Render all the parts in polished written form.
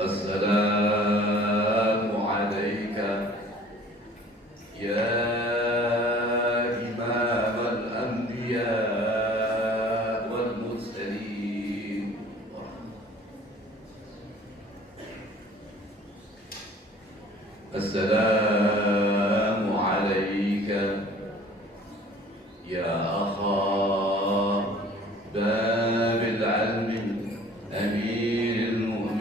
السلام عليك يا إمام الأنبياء والمرسلين. السلام عليك يا أخا باب العلم أمير المؤمنين.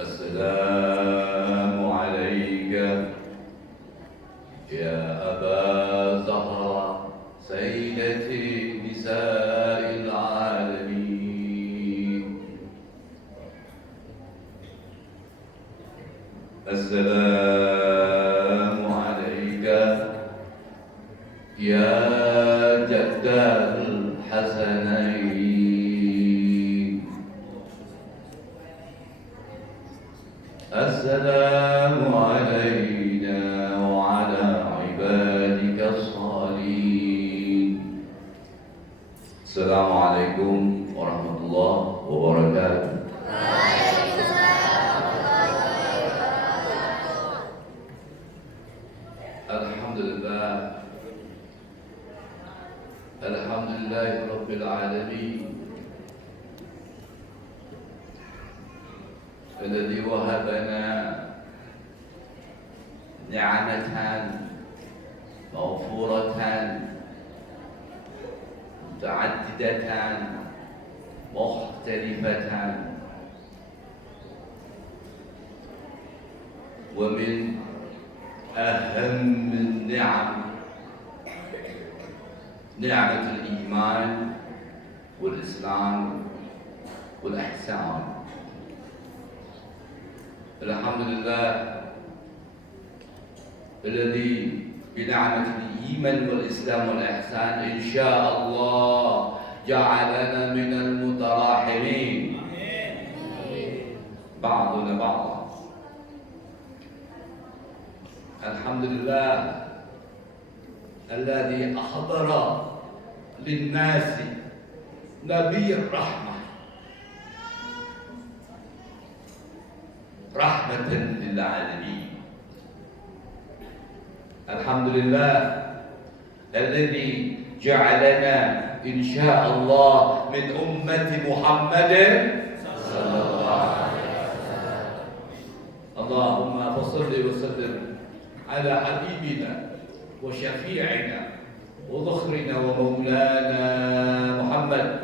السلام عليك يا أبا زهرة سيدتي نساء العالمين. السلام عليك يا جد الحسنين. السلام علينا وعلى عبادك الصالحين. السلام عليكم ورحمة الله وبركاته. الحمد لله رب العالمين الذي وهبنا نعمة موفورة متعددة مختلفة، ومن أهم النعم نعمة الإيمان والإسلام والإحسان. الحمد لله الذي بنعمة الإيمان والإسلام والإحسان إن شاء الله جعلنا من المتراحمين بعضنا بعضا. الحمد لله الذي أحضر للناس نبي الرحمة رحمة للعالمين. الحمد لله الذي جعلنا إن شاء الله من أمة محمد صلى الله عليه وسلم. اللهم صل وسلم على حبيبنا وشفيعنا وذخرنا ومولانا محمد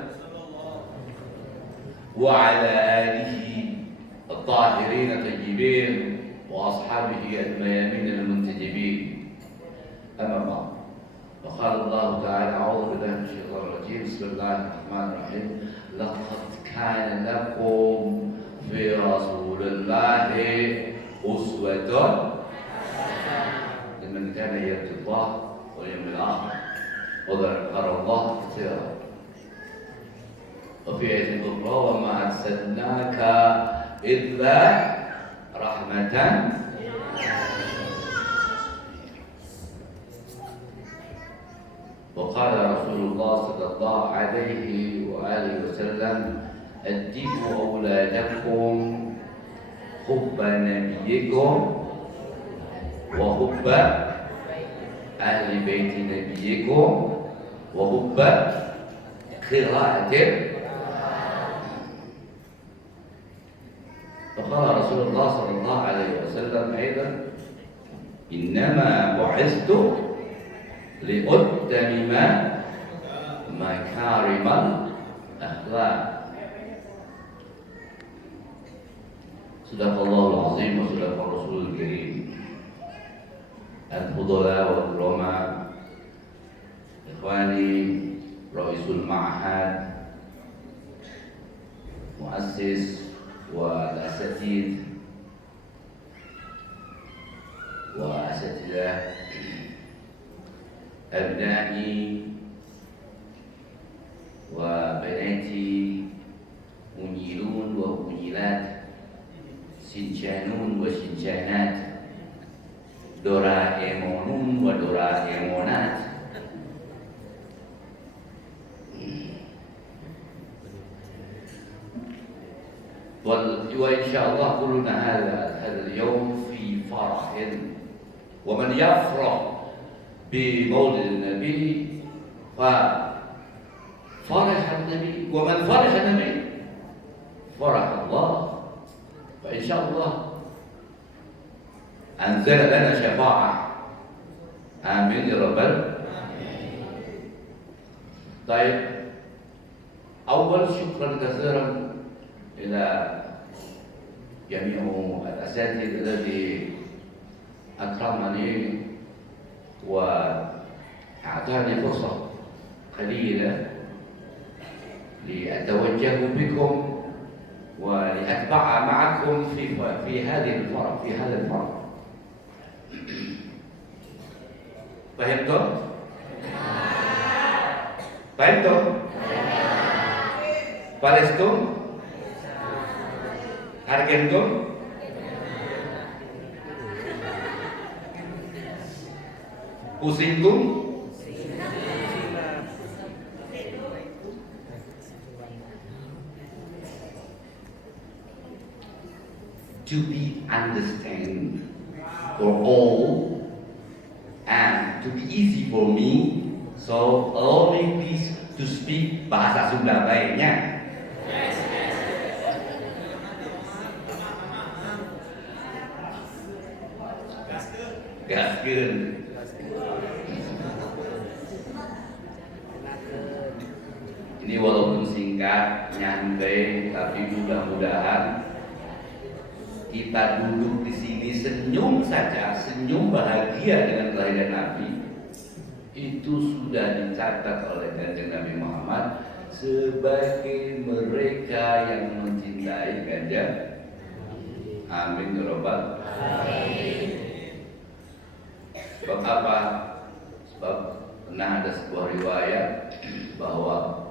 وعلى آله الطاهرين الطيبين وأصحابه الميامين المنتجبين. أما بعد، فقال الله تعالى: أعوذ بالله من الشيطان الرجيم، بسم الله الرحمن الرحيم. لقد كان لكم في رسول الله أسوة لمن كان يرجو الله واليوم الآخر وذكر الله كثيرا. وفي آية أخرى: وما أرسلناك إلا رحمة. وقال رسول الله صلى الله عليه وآله وسلم: أدبوا أولادكم حب نبيكم وحب أهل بيت نبيكم وحب قراءة. فقال رسول الله صلى الله عليه وسلم أيضا: إنما بعثت لأتمم مكارم الأخلاق. صدق الله العظيم وصدق الرسول الكريم. الفضلاء والكرماء، إخواني رئيس المعهد، مؤسس والأساتذة وأساتذة، أبنائي وبناتي، منيرون ومنيرات، سنشانون وسنشانات، دوراemonun ودوراemonat. وإن شاء الله كلنا هذا اليوم في فرح ومن يفرح بمولد النبي ففرح النبي ومن فرح النبي فرح الله فإن شاء الله أنزل لنا شفاعة آمين يا رب طيب أول شكرا كثيرا إلى جميع الأساتذة الذي أكرمني وأعطاني فرصة قليلة لأتوجه بكم ولأتبع معكم في هذه الفرح في هذا الفرح. فهمتم؟ فهمتم؟ فلستم؟ Hargentum? Pusingtum? To be understand for all and to be easy for me, so allow me please to speak bahasa Sunda baiknya. Gaskeun. Ini walaupun singkat, nyantai, tapi mudah-mudahan kita duduk di sini senyum saja, senyum bahagia dengan kelahiran Nabi, itu sudah dicatat oleh Kanjeng Nabi Muhammad sebagai mereka yang mencintai Kanjeng. Amin ya Rabbal alamin. Sebab apa? Sebab pernah ada sebuah riwayat bahwa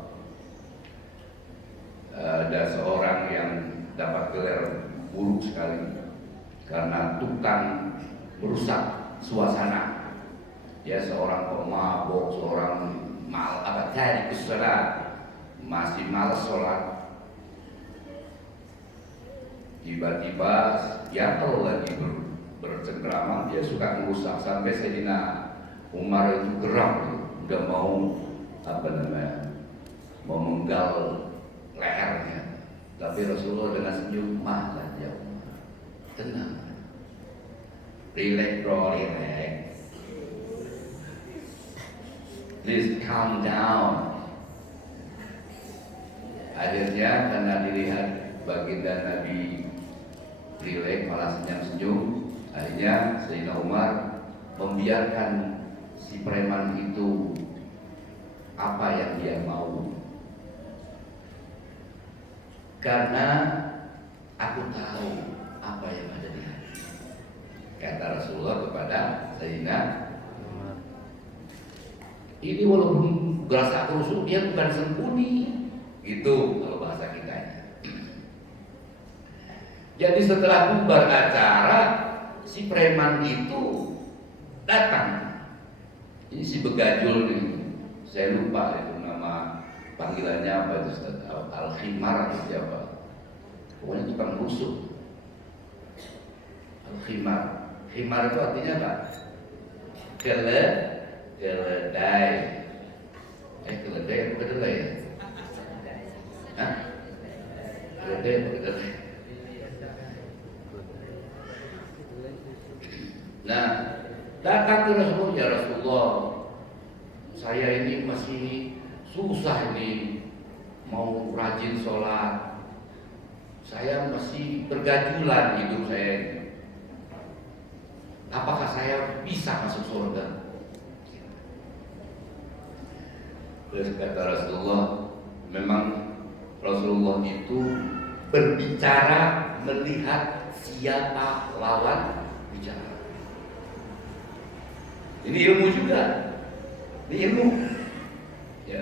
ada seorang yang dapat gelar buruk sekali karena tukang merusak suasana. Ya, seorang pemabok, seorang tarikus salat, masih malas sholat. Tiba-tiba ya kalau lagi bercengkrama dia suka merusak sampai Sayyidina Umar itu geram, udah mau mau menggal lehernya, tapi Rasulullah dengan senyum, malah ya Umar, tenang, relax bro, relax, please calm down. Akhirnya karena dilihat baginda Nabi relax malah senyum-senyum, akhirnya Sayyidina Umar membiarkan si preman itu apa yang dia mau, karena aku tahu apa yang ada di hati, kata Rasulullah kepada Sayyidina Umar. Ini walaupun gerasa kerusuk dia bukan sembunyi, gitu kalau bahasa kita. Jadi setelah bubar acara, si preman itu datang. Ini si begajul nih, saya lupa itu nama panggilannya apa itu, Al-Khimar atau siapa, pokoknya tukang rusuk. Al-Khimar, khimar itu artinya apa? Keledai. Keledai apa kedelai? Hah? Keledai apa kedelai? Nah, datang ke Rasulullah, ya Rasulullah, saya ini masih susah ini mau rajin sholat, saya masih bergajulan hidup saya ini. Apakah saya bisa masuk surga? Terus kata Rasulullah, memang Rasulullah itu berbicara melihat siapa lawan bicara. Ini ilmu juga, ini ilmu. Ya,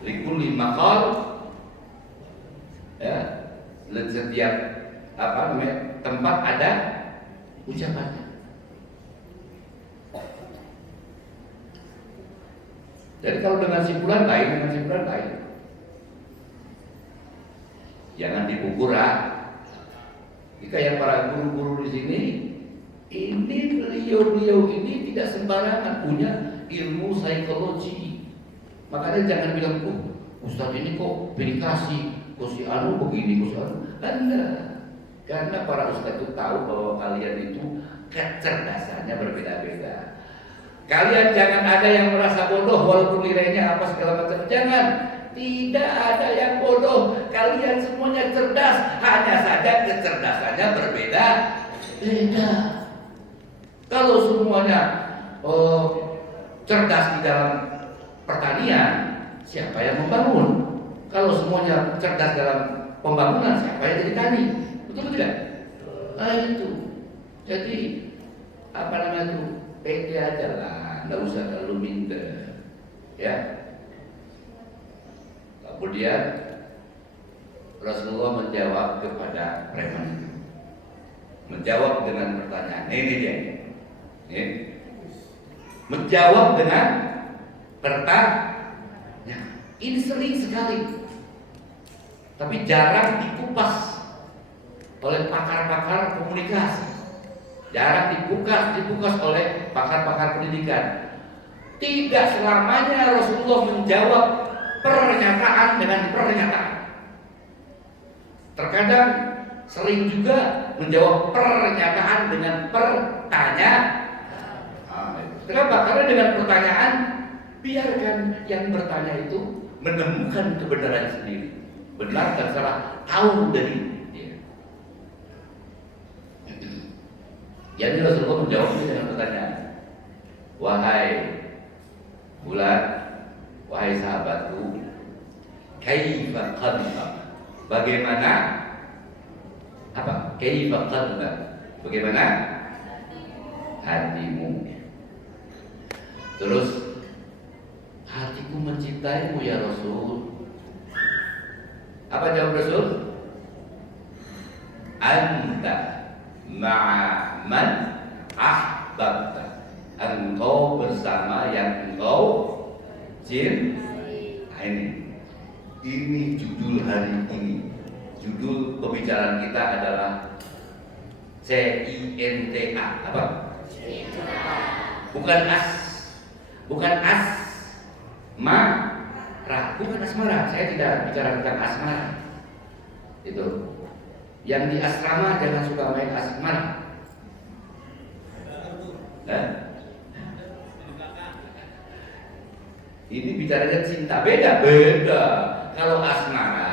likulli maqal, ya, setiap tempat ada ucapannya. Jadi kalau dengan simpulan lain, jangan dipukul Kayak para guru-guru di sini, ini beliau ini tidak sembarangan punya ilmu psikologi. Makanya jangan bilang, Ustadz ini kok dedikasi, kok si anu begini, kok si anu. Enggak. Karena para ustadz itu tahu bahwa kalian itu kecerdasannya berbeda-beda. Kalian jangan ada yang merasa bodoh walaupun nilainya apa segala macam. Jangan. Tidak ada yang bodoh. Kalian semuanya cerdas. Hanya saja kecerdasannya berbeda-beda. Kalau semuanya cerdas di dalam pertanian, siapa yang membangun? Kalau semuanya cerdas dalam pembangunan, siapa yang jadi tani? Betul tidak? Nah itu. Jadi apa namanya itu? Pede aja lah, nggak usah terlalu minder, ya. Kemudian Rasulullah menjawab kepada preman itu, menjawab dengan pertanyaan. Ini dia, ini. Menjawab dengan pertanyaan. Ini sering sekali, tapi jarang dikupas oleh pakar-pakar komunikasi. Jarang dibukas oleh pakar-pakar pendidikan. Tidak selamanya Rasulullah menjawab pernyataan dengan pernyataan. Terkadang sering juga menjawab pernyataan dengan pertanyaan. Kenapa? Karena dengan pertanyaan biarkan yang bertanya itu menemukan kebenaran sendiri. Benar dan salah tahu dari dia. Jadi Rasulullah menjawabnya dengan pertanyaan, wahai bulan, wahai sahabatku, kaifa qalbak? Bagaimana? Apa? Kaifa qalbak? Bagaimana hatimu? Terus, hatiku mencintaimu ya Rasul. Apa jawab Rasul? Anta ma'a man ahbabta. Engkau bersama yang engkau cintai. Ini judul hari ini. Judul pembicaraan kita adalah CINTA. Apa? Cinta. Bukan asmara. Saya tidak bicara tentang asmara. Itu. Yang di asrama jangan suka main asmara. Ini bicaranya cinta, beda. Kalau asmara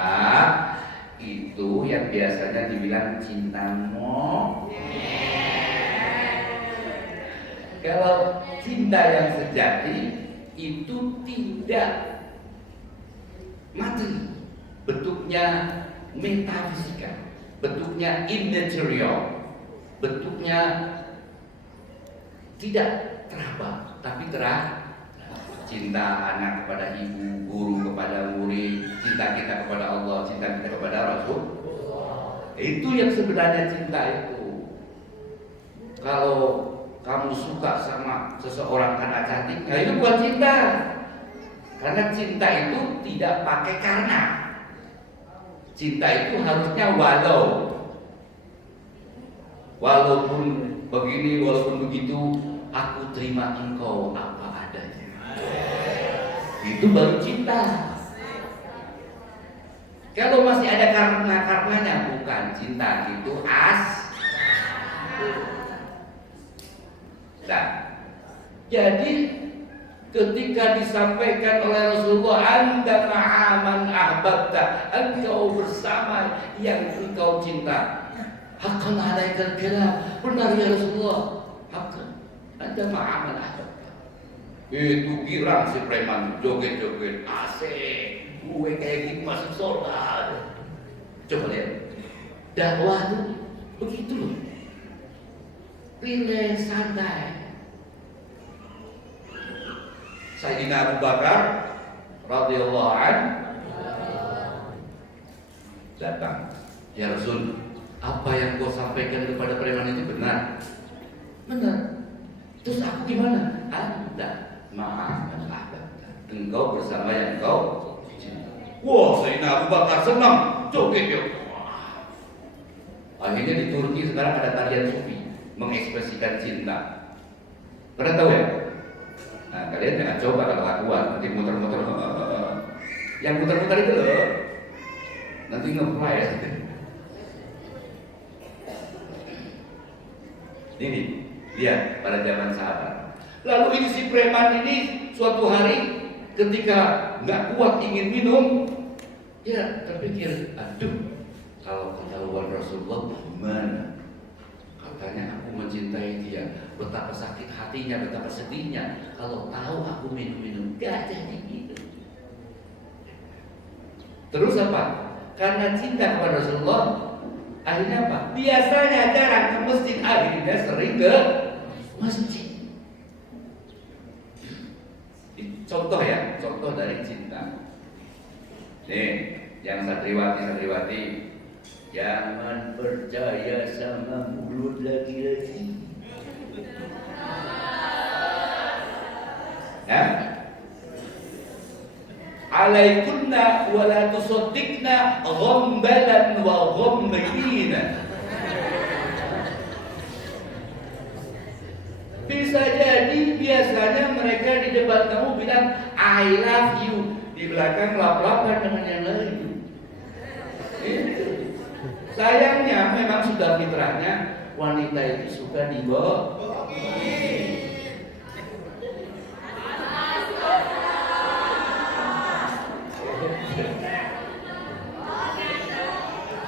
itu yang biasanya dibilang cintamu. Kalau cinta yang sejati itu tidak materi, bentuknya metafisika, bentuknya immaterial, bentuknya tidak teraba, tapi cinta anak kepada ibu, guru kepada murid, cinta kita kepada Allah, cinta kita kepada Rasul. Itu yang sebenarnya cinta itu. Kalau kamu suka sama seseorang karena cantik, nah itu bukan cinta. Karena cinta itu tidak pakai karena. Cinta itu harusnya walaupun begini, walaupun begitu, aku terima engkau apa adanya. Itu baru cinta. Kalau masih ada karenanya, bukan cinta, itu Nah, jadi ketika disampaikan oleh Rasulullah, anda ma'aman ahbabta, engkau bersama yang engkau cinta. Haqqan alaikal kalam, benar ya Rasulullah. Haqqan, anda ma'aman ahbabta. Itu girang si preman, joget-joget, asik, gue kayak gini masuk surga. Coba lihat, dakwah itu begitu loh. Pilih santai. Sayyidina Abu Bakar radhiyallahu anhu datang, ya Rasul, apa yang kau sampaikan kepada preman itu benar? Benar. Terus aku gimana? Anda ma'aman ahbabta, engkau bersama yang engkau cinta. Wah, Sayyidina Abu Bakar senang, joget. Akhirnya di Turki sekarang ada tarian sufi mengekspresikan cinta. Pernah tahu ya? Nah, kalian jangan coba kalau akuan nanti muter-muter. Yang muter-muter itu loh, nanti nge-fly ya. Ini lihat pada zaman sahabat. Lalu ini si preman ini suatu hari ketika nggak kuat ingin minum, ya terpikir, aduh, kalau ketahuan Rasulullah gimana? Katanya aku mencintai dia, betapa sakit hatinya, betapa sedihnya kalau tahu aku minum-minum, gak jadi minum. Terus apa? Karena cinta kepada Rasulullah, akhirnya apa? Biasanya jarang ke masjid, akhirnya sering ke masjid. Contoh ya, contoh dari cinta. Nih, yang santriwati, jangan percaya sama mulut laki-laki. Ya? Alaikunna wa la tusaddiqna ghambalan wa ghambayina. Bisa jadi biasanya mereka di depan kamu bilang I love you, di belakang lap-lapan dengan yang lain. Sayangnya memang sudah fitrahnya wanita itu suka dibohongi.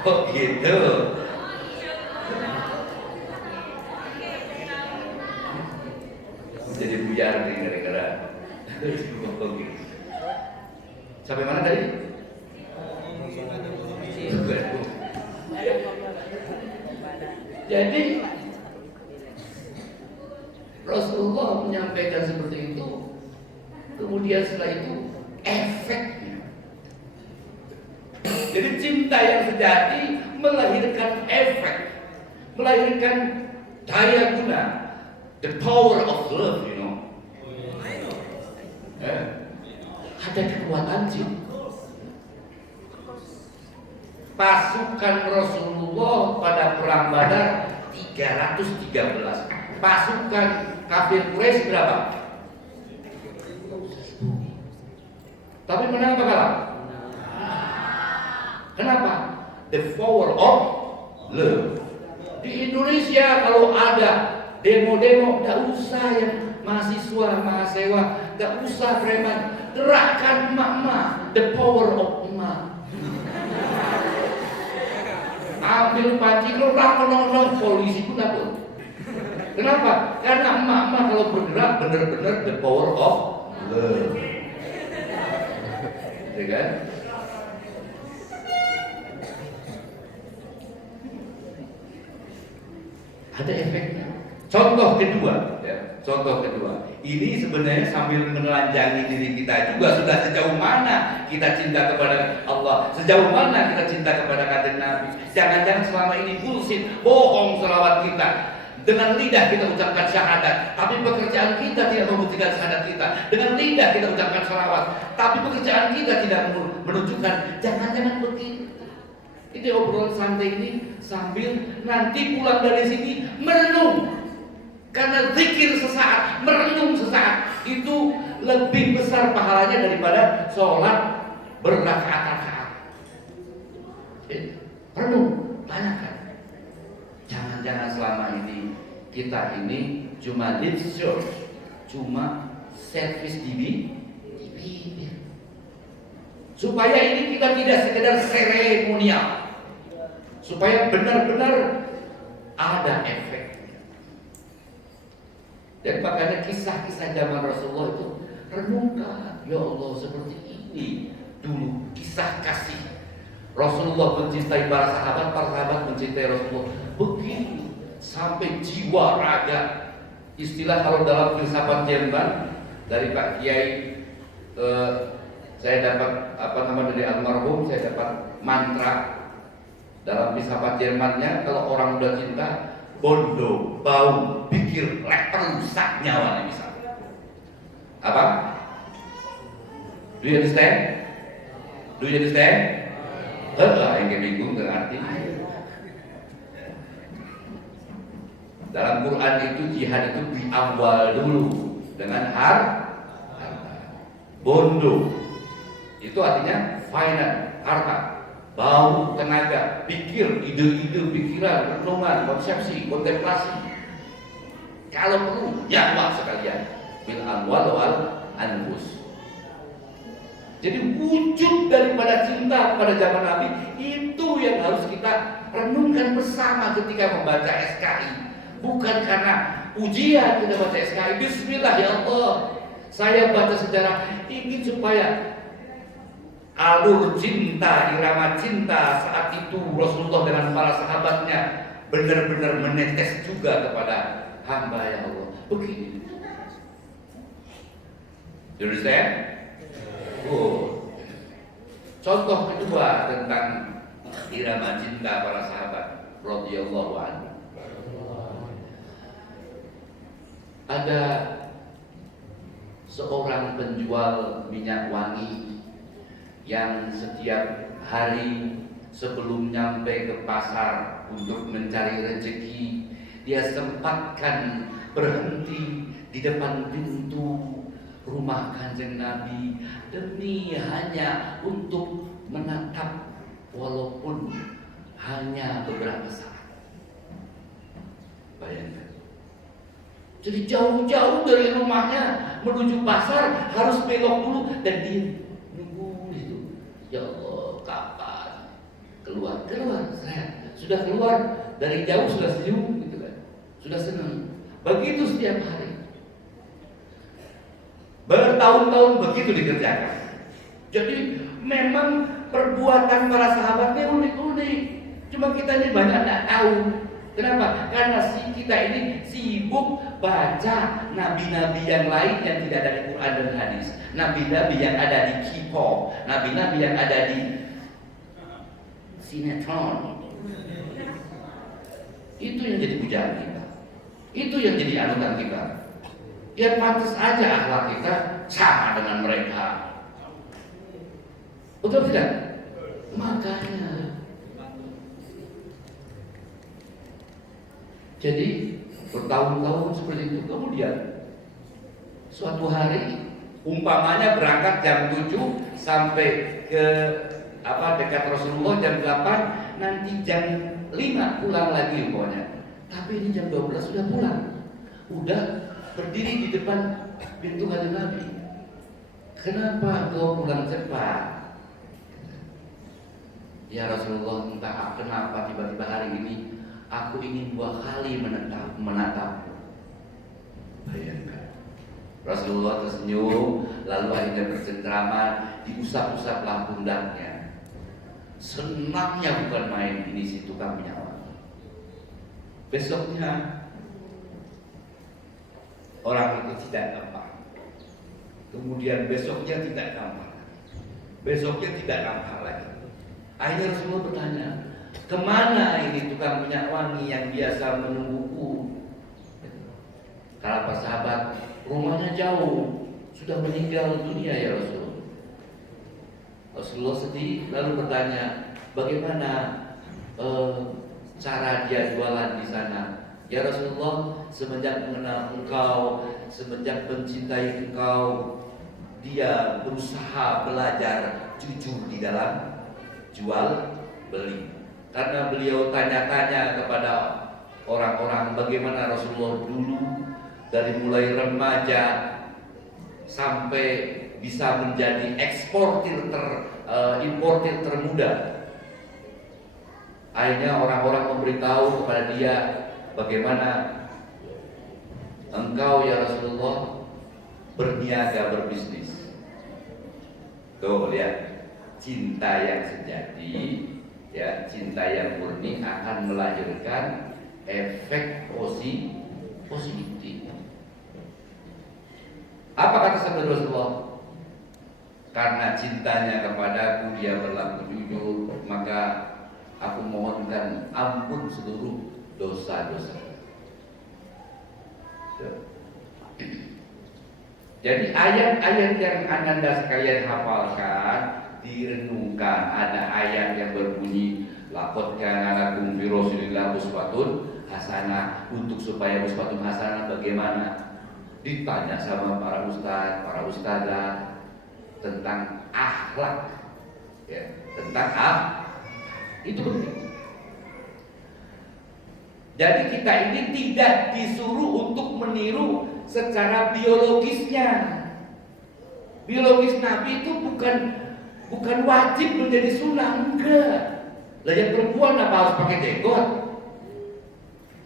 Oh gitu. Jadi buyar nih gara-gara sampai mana tadi? Jadi Rasulullah menyampaikan seperti itu. Kemudian setelah itu efeknya. Jadi cinta yang sejati melahirkan efek, melahirkan daya guna. The power of love, you know. Ada kekuatan cinta. Pasukan Rasulullah pada perang Badar 313. Pasukan kafir Quraisy berapa? Tapi menang apa kalah? Kenapa? The power of love. Di Indonesia kalau ada demo-demo, gak usah yang mahasiswa, mahasiswa, gak usah preman, gerakkan emak-emak, the power of emak. Ambil panci, nong polisi pun takut. Kenapa? Karena emak-emak kalau bergerak benar-benar the power of love. Ya kan? Ada efeknya. Contoh kedua, ya, contoh kedua. Ini sebenarnya sambil menelanjangi diri kita juga sudah sejauh mana kita cinta kepada Allah, sejauh mana kita cinta kepada kanjeng Nabi. Jangan-jangan selama ini bullshit, bohong selawat kita. Dengan lidah kita ucapkan syahadat, tapi pekerjaan kita tidak membuktikan syahadat kita. Dengan lidah kita ucapkan salawat, tapi pekerjaan kita tidak menunjukkan. Jangan-jangan begitu. Ini obrolan santai ini sambil nanti pulang dari sini merenung. Karena zikir sesaat, merenung sesaat itu lebih besar pahalanya daripada sholat berrakaat-rakaat. Renung, tanyakan. Jangan-jangan selama ini kita ini cuma lip service, cuma servis di bibir. Supaya ini kita tidak sekedar seremonial, supaya benar-benar ada efek. Dan makanya kisah-kisah zaman Rasulullah itu renungkan, ya Allah seperti ini dulu kisah kasih Rasulullah mencintai para sahabat mencintai Rasulullah begitu sampai jiwa raga. Istilah kalau dalam filsafat Jerman dari Pak Kiai, saya dapat dari almarhum, saya dapat mantra dalam filsafat Jermannya. Kalau orang udah cinta, bondo, bau, pikir, rusak nyawanya misalnya. Apa? Do you understand? Do you understand? Yang bingung nggak arti. Dalam Quran itu jihad itu diawal dulu dengan harta. Bondo itu artinya finance, harta, bau, tenaga, pikir, ide-ide, pikiran, renungan, konsepsi, kontemplasi. Kalau perlu, nyawa sekalian. Bil amwal wal anfus. Jadi wujud daripada cinta pada zaman Nabi itu yang harus kita renungkan bersama ketika membaca SKI. Bukan karena ujian kita baca SKI. Bismillah ya Allah, saya baca sejarah ingin supaya alur cinta, irama cinta saat itu Rasulullah dengan para sahabatnya benar-benar menetes juga kepada hamba ya Allah. Begini. You understand? Oh. Contoh kedua tentang irama cinta para sahabat radhiyallahu anhu. Ada seorang penjual minyak wangi yang setiap hari sebelum nyampe ke pasar untuk mencari rezeki, dia sempatkan berhenti di depan pintu rumah Kanjeng Nabi demi hanya untuk menatap walaupun hanya beberapa saat. Bayangkan. Jadi jauh-jauh dari rumahnya menuju pasar harus belok dulu dan dia nunggu itu. Ya Allah, kapan keluar? Saya sudah keluar dari jauh sudah senyum gitu kan. Sudah senang. Begitu setiap hari. Bertahun-tahun begitu dikerjakan. Jadi memang perbuatan para sahabatnya unik-unik. Cuma kita ini banyak tidak tahu. Kenapa? Karena kita ini sibuk baca nabi-nabi yang lain yang tidak ada di Quran dan hadis. Nabi-nabi yang ada di K-pop, nabi-nabi yang ada di sinetron. Itu yang jadi pujaan kita. Itu yang jadi anutan kita. Ya pantas aja akhlak kita sama dengan mereka. Betul tidak? Makanya jadi bertahun-tahun seperti itu. Kemudian suatu hari umpamanya berangkat jam 7 sampai ke dekat Rasulullah jam 8, nanti jam 5 pulang lagi umpamanya. Tapi ini jam 12 sudah pulang. Udah berdiri di depan pintu Kanjeng Nabi. Kenapa kau pulang cepat? Ya Rasulullah, entah kenapa tiba-tiba hari ini aku ingin 2 kali menatapmu. Bayangkan. Rasulullah tersenyum, lalu akhirnya bercengkrama, diusap-usaplah pundaknya. Senangnya bukan main ini si tukang minyak wangi. Besoknya orang itu tidak gampang. Kemudian besoknya tidak gampang. Besoknya tidak gampang lagi. Akhirnya Rasulullah bertanya, kemana ini tukang minyak wangi yang biasa menungguku? Kata para sahabat, rumahnya jauh, sudah meninggal dunia ya Rasul. Rasulullah sedih lalu bertanya, bagaimana cara dia jualan di sana? Ya Rasulullah, semenjak mengenal engkau, semenjak mencintai engkau, dia berusaha belajar jujur di dalam jual beli. Karena beliau tanya-tanya kepada orang-orang bagaimana Rasulullah dulu dari mulai remaja sampai bisa menjadi importir termuda. Akhirnya orang-orang memberitahu kepada dia bagaimana engkau ya Rasulullah berniaga berbisnis. Tuh lihat, cinta yang sejati, ya cinta yang murni akan melahirkan efek positif. Apa kata sabda Rasulullah? Karena cintanya kepadaku dia berlaku jujur, maka aku mohonkan ampun seluruh dosa-dosa. Jadi ayat-ayat yang Anda sekalian hafalkan, direnungkan. Ada ayat yang berbunyi laqad kana lakum fi Rasulillah uswatun hasanah. untuk supaya uswatun hasanah bagaimana? Ditanya sama para ustaz, para ustazah tentang akhlak, ya, tentang itu penting. Jadi kita ini tidak disuruh untuk meniru secara biologisnya. Biologis Nabi itu bukan wajib menjadi sunnah, enggak. Lah yang perempuan apa harus pakai jenggot?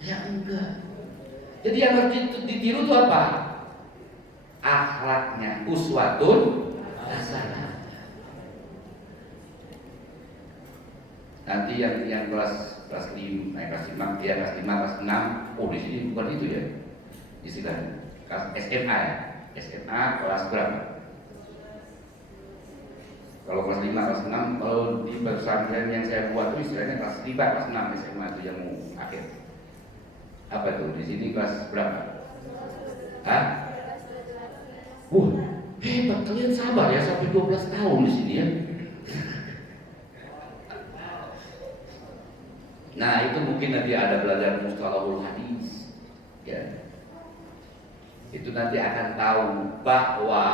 Ya enggak. Jadi yang harus ditiru itu apa? Akhlaknya, uswatun hasanah. Nanti yang kelas 5, kelas 5, ya kelas 5, kelas 6. Oh, di sini bukan itu ya. Istilahnya kelas SMA ya. SMA kelas berapa? Kalau kelas 5, kelas 6, kalau di pesantren yang saya buat itu istilahnya kelas 5, kelas 6 SMA itu yang mau akhir. Apa itu? Di sini kelas berapa? Hah? Hebat, kalian sabar ya sampai 12 tahun di sini ya. Nah, itu mungkin nanti ada belajar mustalahul hadis. Ya. Itu nanti akan tahu bahwa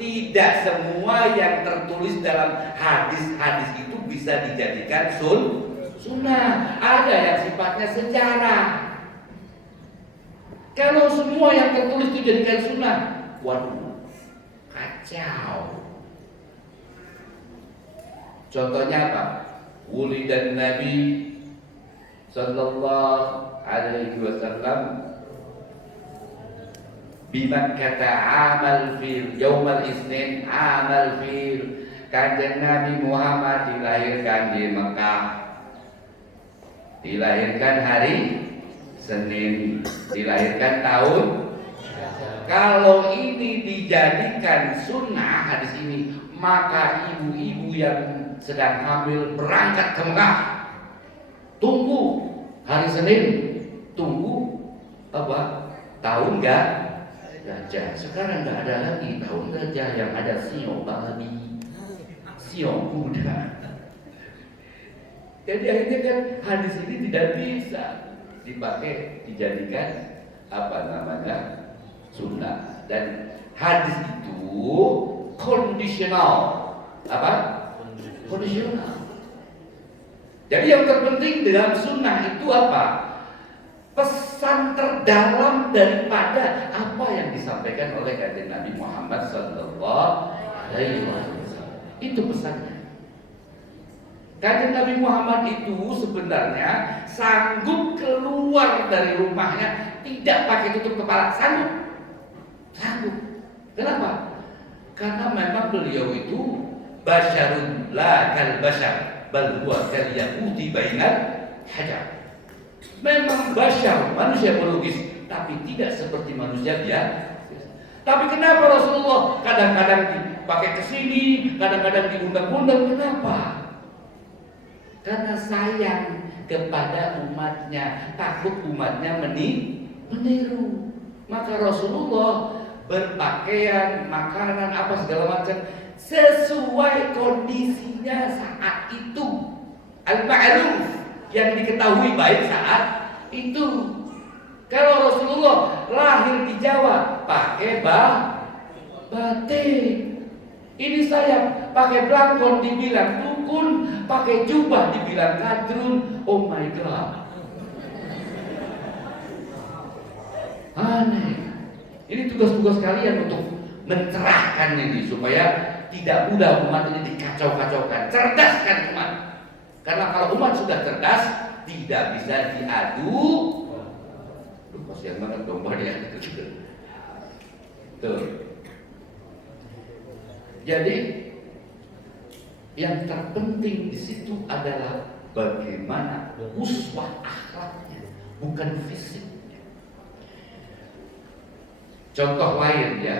tidak semua yang tertulis dalam hadis-hadis itu bisa dijadikan sunnah. Ada yang sifatnya sejarah. Kalau semua yang tertulis itu dijadikan sunnah, waduh, kacau. Contohnya apa? Wulidan Nabi Sallallahu Alaihi Wasallam Bimakkah amal fil Yaumal Isnin amal fil. Kanjeng Nabi Muhammad dilahirkan di Mekah, dilahirkan hari Senin, dilahirkan tahun. Kalau ini dijadikan sunnah hadis ini, maka ibu-ibu yang sedang hamil berangkat ke Mekah, tunggu hari Senin, tunggu apa? Tahun gajah. Sekarang nggak ada lagi tahun gajah, yang ada sio babi, sio kuda. Jadi akhirnya kan hadis ini tidak bisa dipakai, dijadikan apa namanya sunnah. Dan hadis itu kondisional. Apa? Kondisional. Jadi yang terpenting dalam sunnah itu apa? Pesan terdalam daripada apa yang disampaikan oleh kanjeng Nabi Muhammad Sallallahu Alaihi Wasallam. Itu pesannya. Kanjeng Nabi Muhammad itu sebenarnya sanggup keluar dari rumahnya tidak pakai tutup kepala, sanggup. Kenapa? Karena memang beliau itu basyarun la kal basyar bal huwa kal yaquti bainal hajar. Memang basyar, manusia biologis, tapi tidak seperti manusia biasa. Tapi kenapa Rasulullah kadang-kadang dipakai ke sini, kadang-kadang diundang-undang? Kenapa? Karena sayang kepada umatnya, takut umatnya meniru. Maka Rasulullah berpakaian, makanan, apa segala macam sesuai kondisinya saat itu. Al-ma'ruf, yang diketahui baik saat itu. Kalau Rasulullah lahir di Jawa pakai batik, ini saya pakai belangkon dibilang dukun, pakai jubah dibilang kadrun. Oh my God, aneh. Ini tugas-tugas kalian untuk mencerahkan ini supaya tidak mudah umat ini dikacau-kacaukan. Cerdaskan umat. Karena kalau umat sudah cerdas, tidak bisa diadu. Kasihan banget domba dia. Tuh. Jadi yang terpenting di situ adalah bagaimana uswah akhlaknya, bukan fisiknya. Contoh lain ya,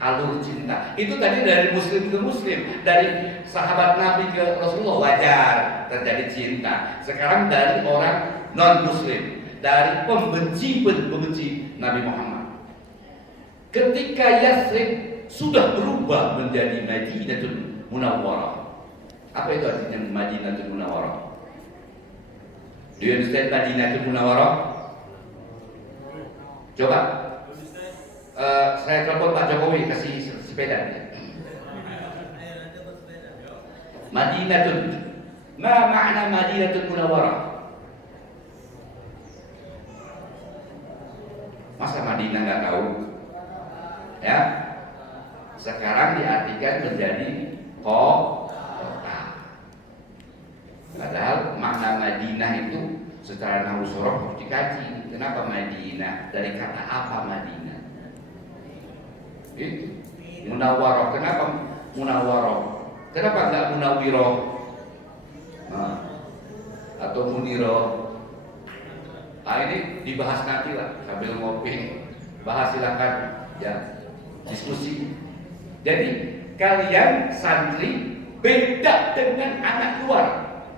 alur cinta. Itu tadi dari muslim ke muslim, dari sahabat Nabi ke Rasulullah wajar terjadi cinta. Sekarang dari orang non muslim, dari pembenci Nabi Muhammad. Ketika Yathrib sudah berubah menjadi Madinatul Munawwarah. Apa itu artinya Madinatul Munawwarah? Do you understand Madinatul Munawwarah? Coba saya telepon Pak Jokowi kasih sepeda. Madinatun. Ma makna Madinatun Munawwarah? Masa Madinah nggak tahu? Ya, sekarang diartikan menjadi kota. Padahal makna Madinah itu secara nahwu sorof harus dikaji. Kenapa Madinah? Dari kata apa Madinah? Itu Munawwarah. Kenapa Munawwarah? Kenapa nggak Munawwirah? Atau Munirah? Ini dibahas nanti lah sambil ngopi. Bahas silakan ya, diskusi. Jadi kalian santri beda dengan anak luar.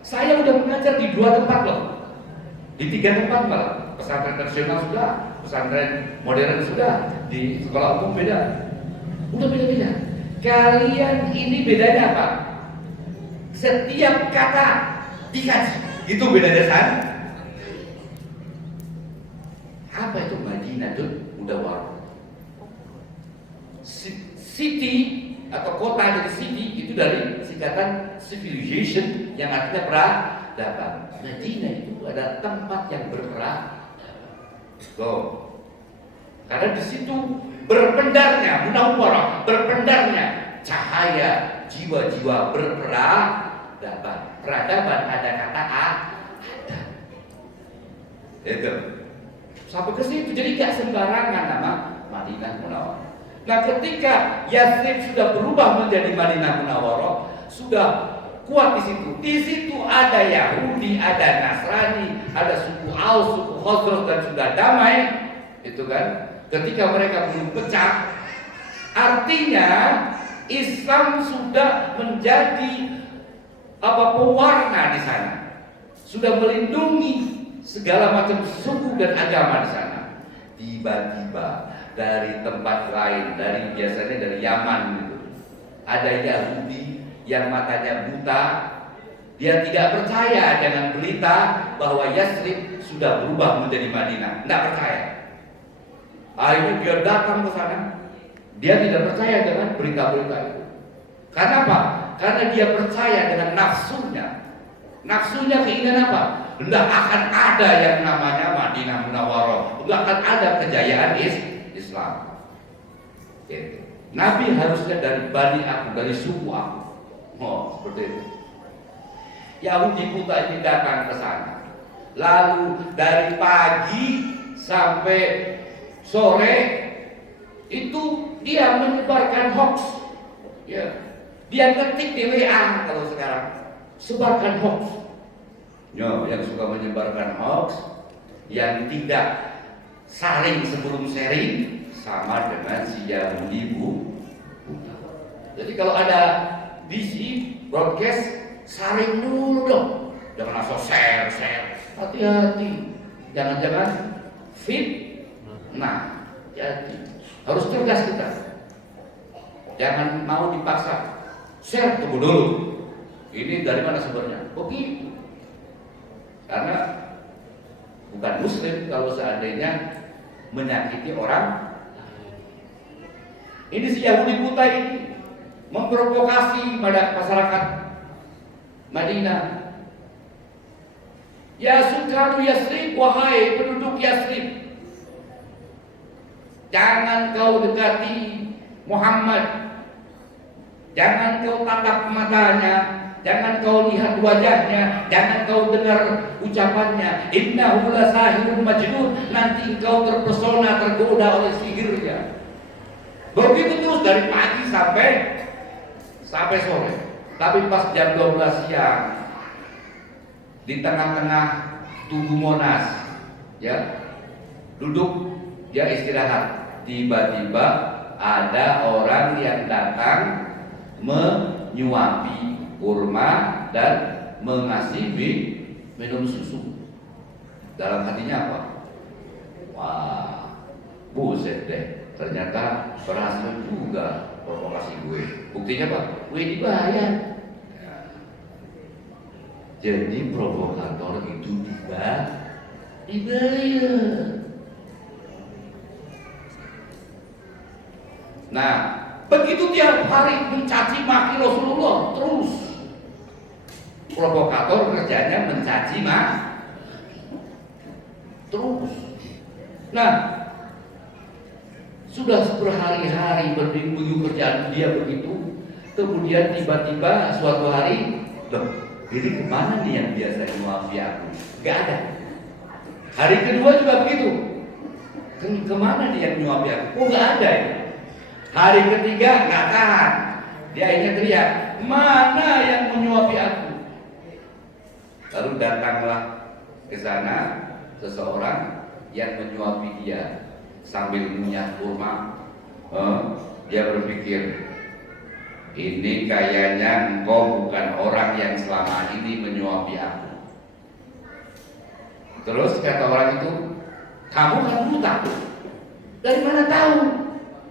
Saya udah mengajar di 2 tempat loh, di 3 tempat malah. Pesantren tradisional sudah, pesantren modern sudah, di sekolah umum beda. Udah beda-beda. Kalian ini bedanya apa? Setiap kata dikaji. Itu bedanya san. Apa itu Madinatun Munawwarah? City atau kota dari city itu dari singkatan civilization yang artinya peradaban. Madinah itu ada tempat yang berperadaban. Karena di situ berpendarnya Munawwarah, berpendarnya cahaya jiwa-jiwa berperadaban. Peradaban ada kata ada. Itu. Sampai ke situ, jadi gak sembarangan nama Madinah Munawwarah. Nah, ketika Yathrib sudah berubah menjadi Madinah Munawwarah, sudah kuat di situ. Di situ ada Yahudi, ada Nasrani, ada suku Aus, suku Khazraj dan sudah damai, itu kan? Ketika mereka belum pecah, artinya Islam sudah menjadi pewarna di sana, sudah melindungi segala macam suku dan agama di sana. Tiba-tiba dari tempat lain, biasanya dari Yaman gitu, ada Yahudi yang matanya buta, dia tidak percaya dengan berita bahwa Yathrib sudah berubah menjadi Madinah, tidak percaya. Akhirnya dia datang ke sana, dia tidak percaya dengan berita-berita itu. Karena apa? Karena dia percaya dengan nafsunya. Nafsunya keinginan apa? Tidak akan ada yang namanya Madinah Munawwarah, tidak akan ada kejayaan Islam. Gitu. Nabi harusnya dari Bani aku, dari suku aku. Seperti itu. Yahudi buta ini datang ke sana. Lalu dari pagi sampai sore itu dia menyebarkan hoax. Ya. Dia ketik di WA kalau sekarang, sebarkan hoax. Yang suka menyebarkan hoax, yang tidak saring sebelum sharing, sama dengan si Yahudi buta. Jadi kalau ada DC broadcast, saring dulu dong, jangan langsung share. Hati-hati, jangan-jangan fit. Nah, hati, harus cerdas kita. Jangan mau dipaksa. Share, tunggu dulu. Ini dari mana sumbernya? Begitu. Karena bukan muslim kalau seandainya menyakiti orang. Ini si Yahudi buta ini memprovokasi pada masyarakat Madinah. Ya sukanu Yathrib, wahai penduduk Yathrib, jangan kau dekati Muhammad. Jangan kau tatap matanya, jangan kau lihat wajahnya, jangan kau dengar ucapannya. Innahu lasahirun majnun, nanti engkau terpesona, tergoda oleh sihirnya. Begitu terus dari pagi sampai sore. Tapi pas jam 12 siang, di tengah-tengah Tugu Monas, ya, duduk, dia istirahat. Tiba-tiba ada orang yang datang menyuapi kurma dan mengasih minum susu. Dalam hatinya apa? Wah, buset deh, ternyata berhasil juga provokasi gue. Buktinya apa? Gue dibayar. Jadi provokator itu dibayar. Nah, begitu tiap hari mencaci maki Rasulullah terus. Provokator kerjanya mencaci maki terus. Nah, sudah berhari-hari berminggu kerjaan dia begitu. Kemudian tiba-tiba suatu hari, loh, ini kemana nih yang biasa menyuapi aku? Gak ada. Hari kedua juga begitu. Kemana dia yang menyuapi aku? Oh, gak ada ya. Hari ketiga gak tahan. Dia akhirnya teriak, mana yang menyuapi aku? Lalu datanglah ke sana seseorang yang menyuapi dia sambil mengunyah kurma. Dia berpikir, ini kayaknya engkau bukan orang yang selama ini menyuapi aku. Terus kata orang itu, kamu kan buta. Dari mana tahu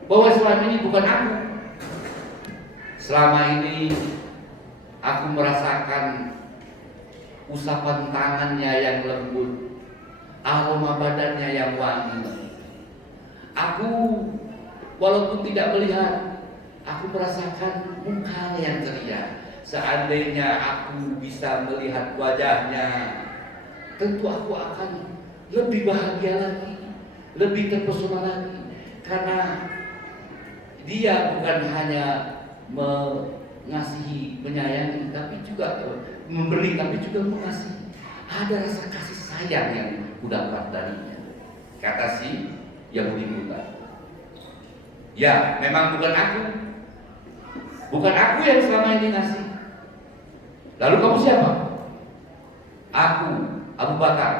bahwa selama ini bukan aku? Selama ini aku merasakan usapan tangannya yang lembut, aroma badannya yang wangi. Aku walaupun tidak melihat, aku merasakan mukanya yang ceria. Seandainya aku bisa melihat wajahnya, tentu aku akan lebih bahagia lagi, lebih terpesona lagi. Karena dia bukan hanya mengasihi, menyayangi, tapi juga memberi, tapi juga mengasihi. Ada rasa kasih sayang yang kudapat darinya. Kata si Yahudi buta, ya memang bukan aku. Bukan aku yang selama ini ngasih. Lalu kamu siapa? Aku, Abu Bakar.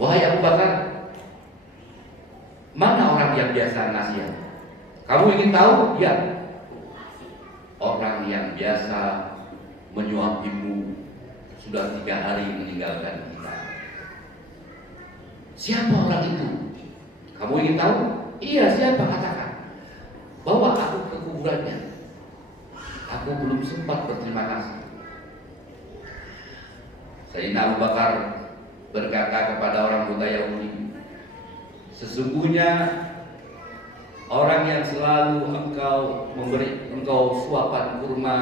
Wahai Abu Bakar, mana orang yang biasa ngasih? Kamu ingin tahu? Ya, orang yang biasa menyuapimu sudah 3 hari meninggalkan kita. Siapa orang itu? Kamu ingin tahu? Iya, siapa? Katakan. Bawa aku ke kuburannya. Aku belum sempat berterima kasih. Sayyidina Abu Bakar berkata kepada orang buta Yahudi, sesungguhnya orang yang selalu memberi engkau suapan kurma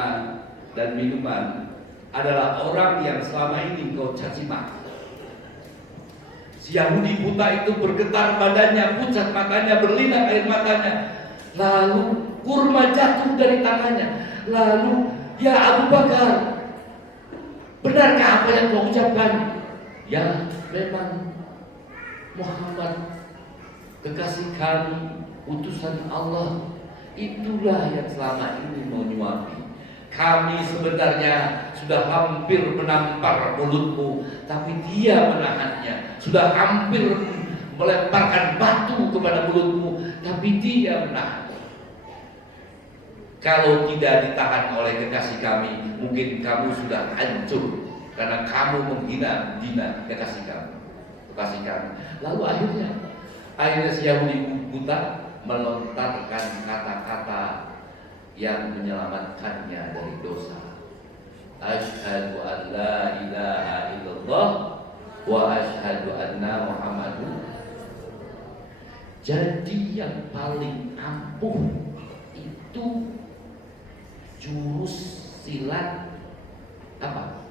dan minuman adalah orang yang selama ini engkau caci maki. Si Yahudi buta itu bergetar badannya, pucat matanya, berlinang air matanya. Lalu kurma jatuh dari tangannya. Lalu, ya Abu Bakar, benarkah apa yang kau ucapkan? Ya, memang Muhammad, kekasih kami, utusan Allah, itulah yang selama ini menyuapi. Kami sebenarnya sudah hampir menampar mulutmu, tapi dia menahannya. Sudah hampir melemparkan batu kepada mulutmu, tapi dia menahan. Kalau tidak ditahan oleh kekasih kami, mungkin kamu sudah hancur karena kamu menghina kekasih kami. Lalu akhirnya si Yahudi buta melontarkan kata-kata yang menyelamatkannya dari dosa. Asyhadu an la ilaha illallah wa asyhadu anna Muhammadun. Jadi yang paling ampuh itu jurus silat apa?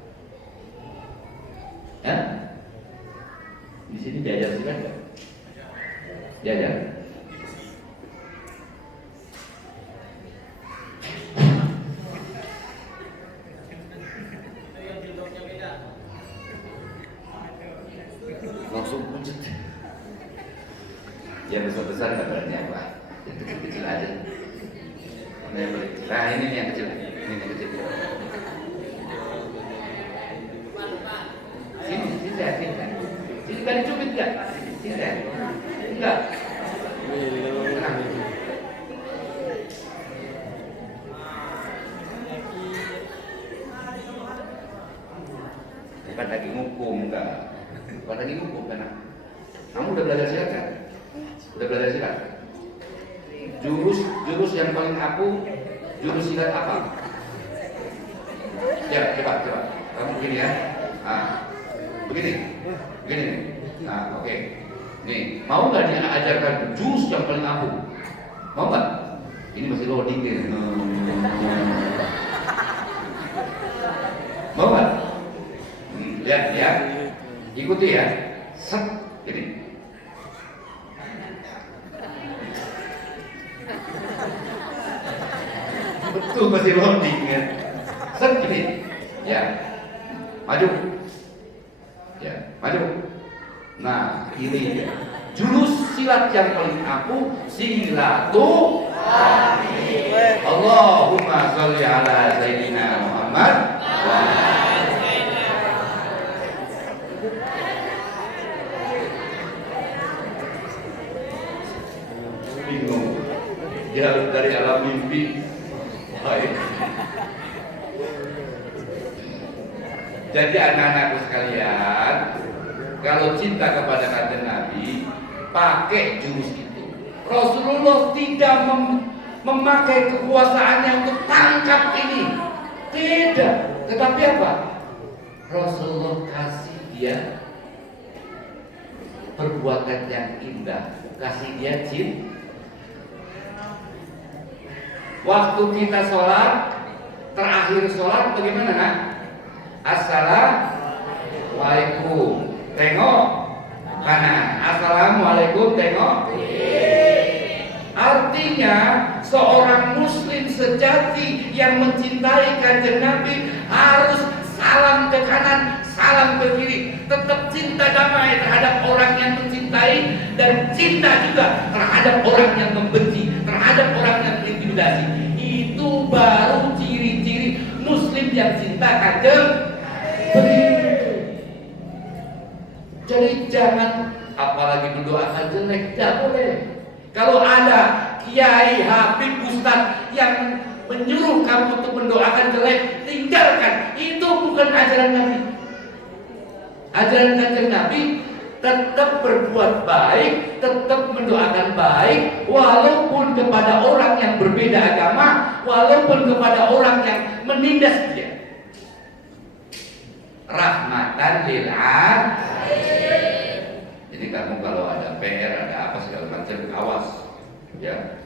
Di sini diajar silat nggak? Diajar. Langsung puncet. Ya besar-besar nggak berani apa? Kecil-kecil aja. Mana yang boleh? Nah ini nih yang kecil. Ini yang kecil. Sini saya. Sini kan dicubit nggak? Sini saya. Enggak. Bukan lagi ngukum, enggak. Bukan lagi ngukum kan? Kamu udah belajar silat kan? Udah belajar silat? Jurus yang paling ampuh, jurus silat apa? Ya, coba. Kamu begini ya. Begini. Nah, oke. Nih, mau nggak dia ajarkan jurus yang paling ampuh? Mau nggak? Ini masih loading nih. Mau nggak? Lihat ya, ikuti ya. Set, ini. Betul masih loading ya. Set ini. Ya. Maju. Ya, maju. Nah, ini dia. Jurus silat yang paling ampuh silaturahmi. Allahumma sholli ala sayyidina Muhammad. Bingung. Dia dari alam mimpi. Baik. Jadi anak-anakku sekalian, kalau cinta kepada kanjeng Nabi, pakai jurus itu. Rasulullah tidak memakai kekuasaannya untuk tangkap ini, tidak. Tetapi apa? Rasulullah kasih dia perbuatan yang indah, kasih dia cinta. Waktu kita sholat, terakhir sholat bagaimana nak? Assalamualaikum, tengok kanan. Assalamualaikum, tengok. Artinya seorang muslim sejati yang mencintai kanjeng Nabi harus salam ke kanan, salam ke kiri. Tetap cinta damai terhadap orang yang mencintai dan cinta juga terhadap orang yang membenci, terhadap orang yang mengintimidasi. Itu baru ciri-ciri muslim yang cinta kanjeng. Jadi jangan apalagi mendoakan jelek, tidak boleh. Kalau ada kiai, habib, ustaz yang menyuruh kamu untuk mendoakan jelek, tinggalkan. Itu bukan ajaran Nabi. Ajaran kanjeng Nabi tetap berbuat baik, tetap mendoakan baik, walaupun kepada orang yang berbeda agama, walaupun kepada orang yang menindas dia. Rahmatan lil alamin. Jadi kamu kalau ada PR, ada apa segala macam, awas ya.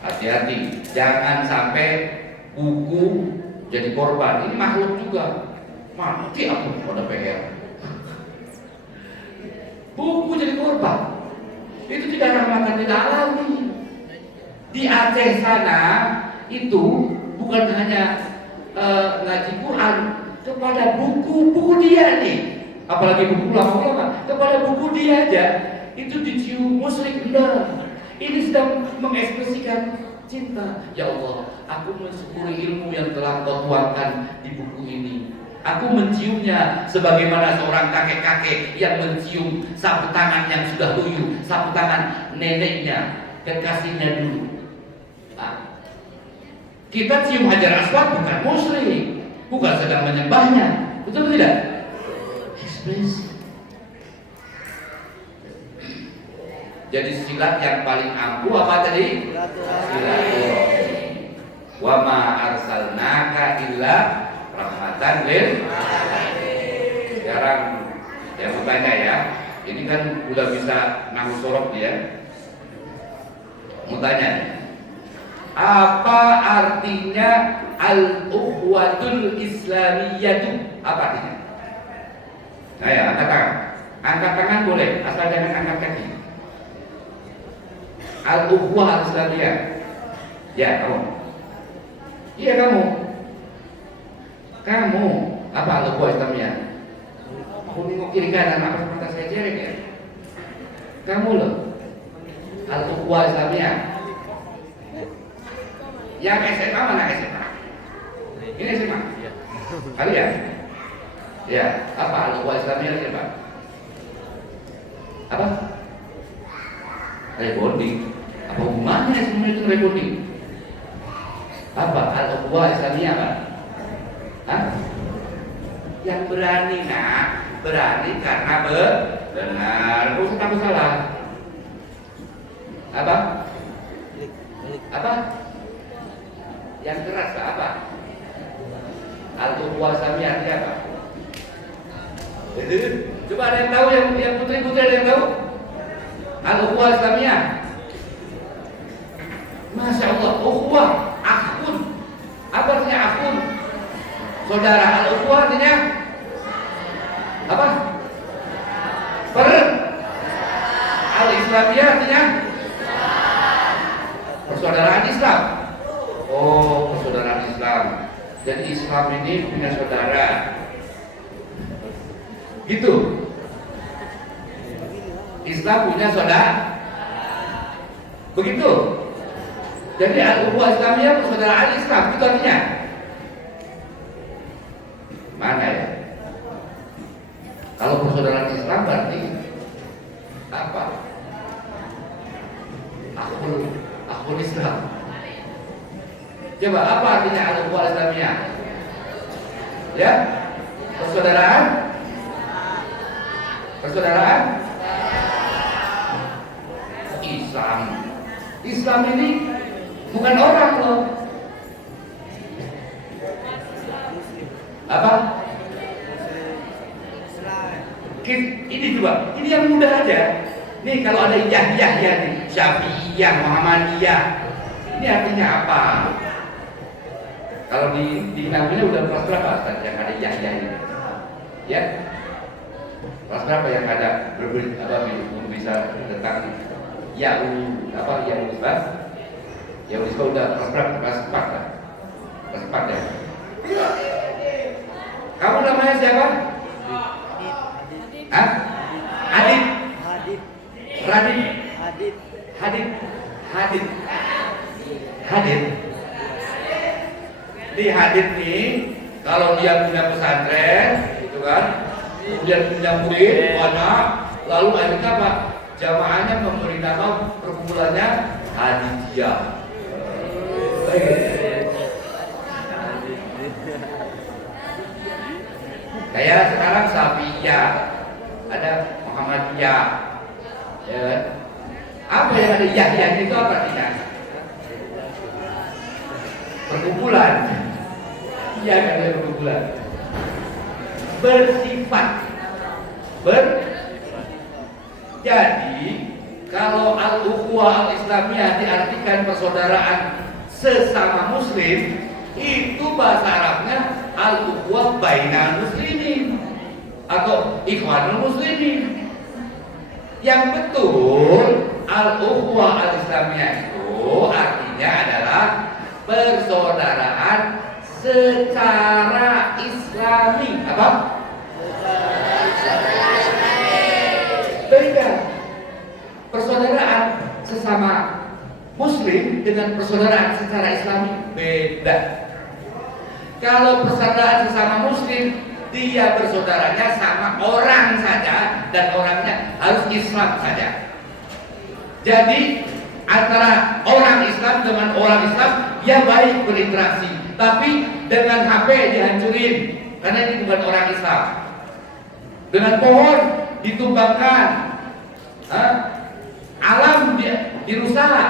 Hati-hati, jangan sampai buku jadi korban. Ini makhluk juga. Mati aku ada PR. Buku jadi korban. Itu tidak rahmatan lil alamin. Di Aceh sana itu bukan hanya ngaji Quran, kepada buku dia nih, apalagi buku ulama-ulama, kepada buku dia aja itu dicium musyrik. Ini sedang mengekspresikan cinta. Ya Allah, aku mensyukuri ilmu yang telah Kau tuangkan di buku ini. Aku menciumnya sebagaimana seorang kakek-kakek yang mencium sapu tangan yang sudah loyo, sapu tangan neneknya, kekasihnya dulu. Nah, kita cium Hajar Aswad bukan musyrik, bukan sedang menyembahnya, betul tidak? Ekspresi. Jadi silat yang paling ampuh apa tadi? Silaturahmi. Wa ma arsalnaka illa rahmatan lil alamin. Sekarang yang bertanya ya, ini kan udah bisa nahu sorok dia. Mau tanya, apa artinya al-ukhuwatul islamiyatu? Apa artinya? Nah ya, angkat tangan. Angkat tangan boleh, asal jangan angkat kaki. Al-ukhuwah al-islamiyah. Ya, kamu. Iya kamu. Kamu apa al-ukhuwah islamiyah? Aku nengok kiri kanan, apa mata saya jerek ya? Kamu loh. Al-ukhuwah islamiyah. Yang SMA mana SMA? Ini SMA. Kalian? Ya, apa al-ukhuwah islamiyah ini Pak? Apa? Rebonding. Apa hubungannya semua itu rebonding? Apa al-ukhuwah islamiyah Pak? Hah? Yang berani nak, berani karena benar. Bukan kamu salah. Apa? Apa? Yang keras apa? Al-ukhuwah islamiyah artinya apa? Coba ada yang tahu, yang putri-putri ada yang tahu? Al-ukhuwah islamiyah. Masya Allah, ukhuwah, akhun. Apa artinya akhun? Saudara. Al-ukhuwah artinya apa? Al-Islamiyah artinya persaudaraan Islam. Oh, persaudaraan Islam. Jadi Islam ini punya saudara. Gitu. Islam punya saudara. Begitu. Jadi al-ukhuwah Islamiyah persaudaraan Islam. Itu artinya. Mana ya? Kalau persaudaraan Islam berarti apa? Akun Islam. Coba apa artinya al-ukhuwah Islamiyah? Ya? Persaudaraan? Persaudaraan? Islam. Islam ini bukan orang loh. Apa? Ini juga, ini yang mudah aja. Nih kalau ada Yahya nih, Syafi'iyah, Muhammadiyah, ini artinya apa? Kalau di namanya udah kelas berapa Ustaz yang ada Yahya ini? Ya? Kelas berapa yang ada bisa tentang Yahunisbah? Yahunisbah udah kelas berapa? Kelas 4 lah. Kelas 4 ya. Kamu namanya siapa? Hah? Adit. Radit. Hadid. Di Hadid nih, kalau dia punya pesantren, gitu kan, kemudian punya murid banyak, lalu akhirnya apa? Jamaahnya memberi nama perkumpulannya Hadidiyah. Kayak sekarang Syafi'iyah, ada Muhammadiyah, ya. Apa yang ada Yahya itu apa artinya? Perkumpulan. Iya kan, ada perkumpulan. Bersifat. Jadi kalau al-ukhuwah al-Islamiyah diartikan persaudaraan sesama Muslim, itu bahasa Arabnya al-ukhuwah bainal muslimin atau ikhwanul muslimin. Yang betul al-ukhuwah al-Islamiyah itu artinya adalah persaudaraan secara Islami. Apa? Secara Islami. Beda. Persaudaraan sesama Muslim dengan persaudaraan secara Islami beda. Kalau persaudaraan sesama Muslim, dia bersaudaranya sama orang saja dan orangnya harus Islam saja. Jadi antara orang Islam dengan orang Islam ya baik berinteraksi, tapi dengan HP dihancurin karena ini bukan orang Islam. Dengan pohon ditumbangkan, alam dirusak,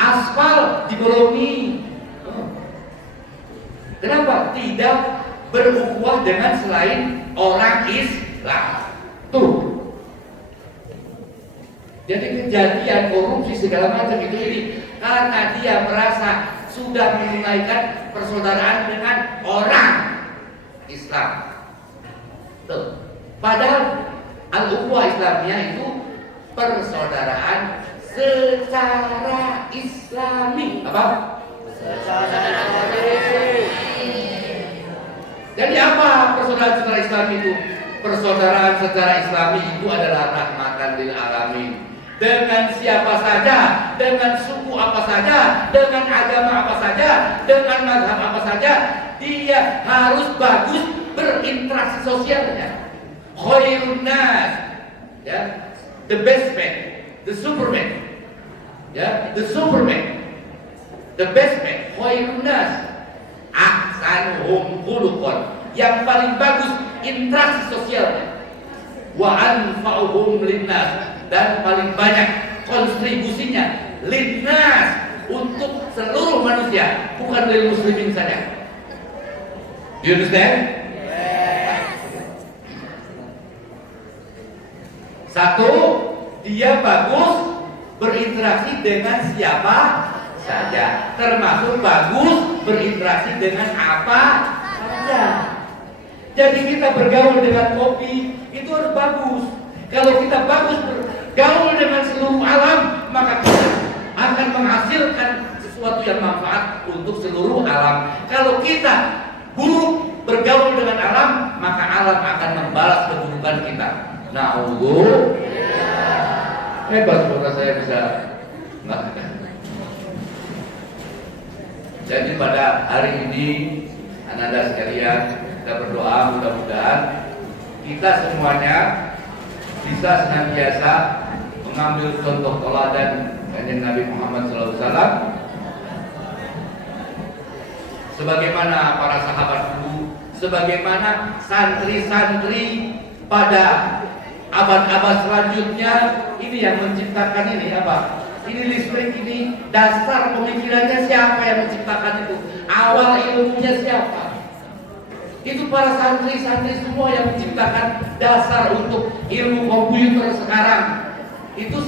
aspal dibolongi. Kenapa? Tidak berukhuwah dengan selain orang Islam. Tuh. Jadi kejadian korupsi segala macam itu ini karena dia merasa sudah menunaikan persaudaraan dengan orang Islam. Tuh. Padahal al-ukhuwah Islamiyah itu persaudaraan secara Islami. Apa? Secara Islami. Jadi apa persaudaraan secara Islami itu? Persaudaraan secara Islami itu adalah rahmatan lil alamin. Dengan siapa saja, dengan suku apa saja, dengan agama apa saja, dengan mazhab apa saja, dia harus bagus berinteraksi sosialnya. Khairun nas, ya, the best man, the superman, ya, the superman, the best man, khairun nas, ahsanuhum khuluqan, yang paling bagus interaksi sosialnya, wa anfa'uhum linnas, dan paling banyak kontribusinya linnas, untuk seluruh manusia, bukan lil muslimin saja. You understand? Satu, dia bagus berinteraksi dengan siapa saja, termasuk bagus berinteraksi dengan apa saja. Jadi kita bergaul dengan kopi itu harus bagus. Kalau kita bagus bergaul dengan seluruh alam, maka kita akan menghasilkan sesuatu yang manfaat untuk seluruh alam. Kalau kita buruk bergaul dengan alam, maka alam akan membalas keburukan kita. Na'udzu. Hebat saudara saya bisa melakukan. Jadi pada hari ini Ananda sekalian, kita berdoa mudah-mudahan kita semuanya bisa senantiasa mengambil contoh teladan Kanjeng Nabi Muhammad SAW, sebagaimana para sahabat dulu, sebagaimana santri-santri pada abad-abad selanjutnya. Ini yang menciptakan ini apa? Ini listrik, ini dasar pemikirannya siapa yang menciptakan itu? Awal ilmunya siapa? Itu para santri-santri semua yang menciptakan dasar untuk ilmu komputer sekarang. Itu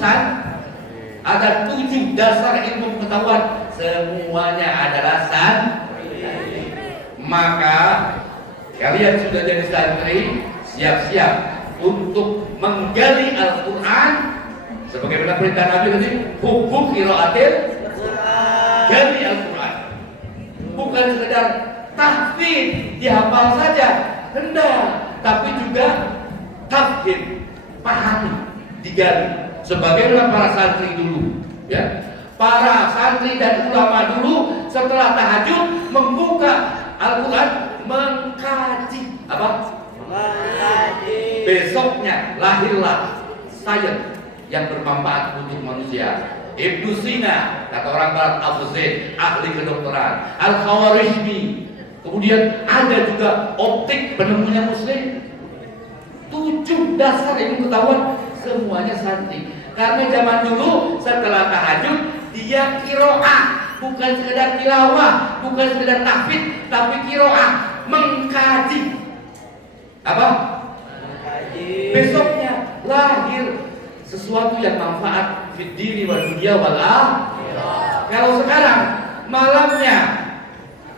ada 7 dasar ilmu pengetahuan, semuanya adalah santri. Maka kalian sudah jadi santri, siap-siap untuk menggali Al-Quran sebagaimana perintah Nabi tadi, hukum qiraatil gali Al-Quran. Bukan sekedar tahfidz dihafal saja, hendak, tapi juga tafhim, pahami, digali. Sebagaimana para santri dulu, ya, para santri dan ulama dulu setelah tahajud membuka Al-Quran, mengkaji apa? Besoknya lahirlah sains yang bermanfaat untuk manusia. Ibnu Sina, kata orang barat, Abu Zaid, ahli kedokteran. Al-Khawarizmi. Kemudian ada juga optik, penemunya Muslim. 7 dasar ilmu pengetahuan, semuanya santri. Karena zaman dulu setelah tahajud dia qiraah, bukan sekedar tilawah, bukan sekedar tahfidz, tapi qiraah, mengkaji. Apa? Besoknya lahir sesuatu yang manfaat fid dini wa dunya wal akhirah. Kalau sekarang malamnya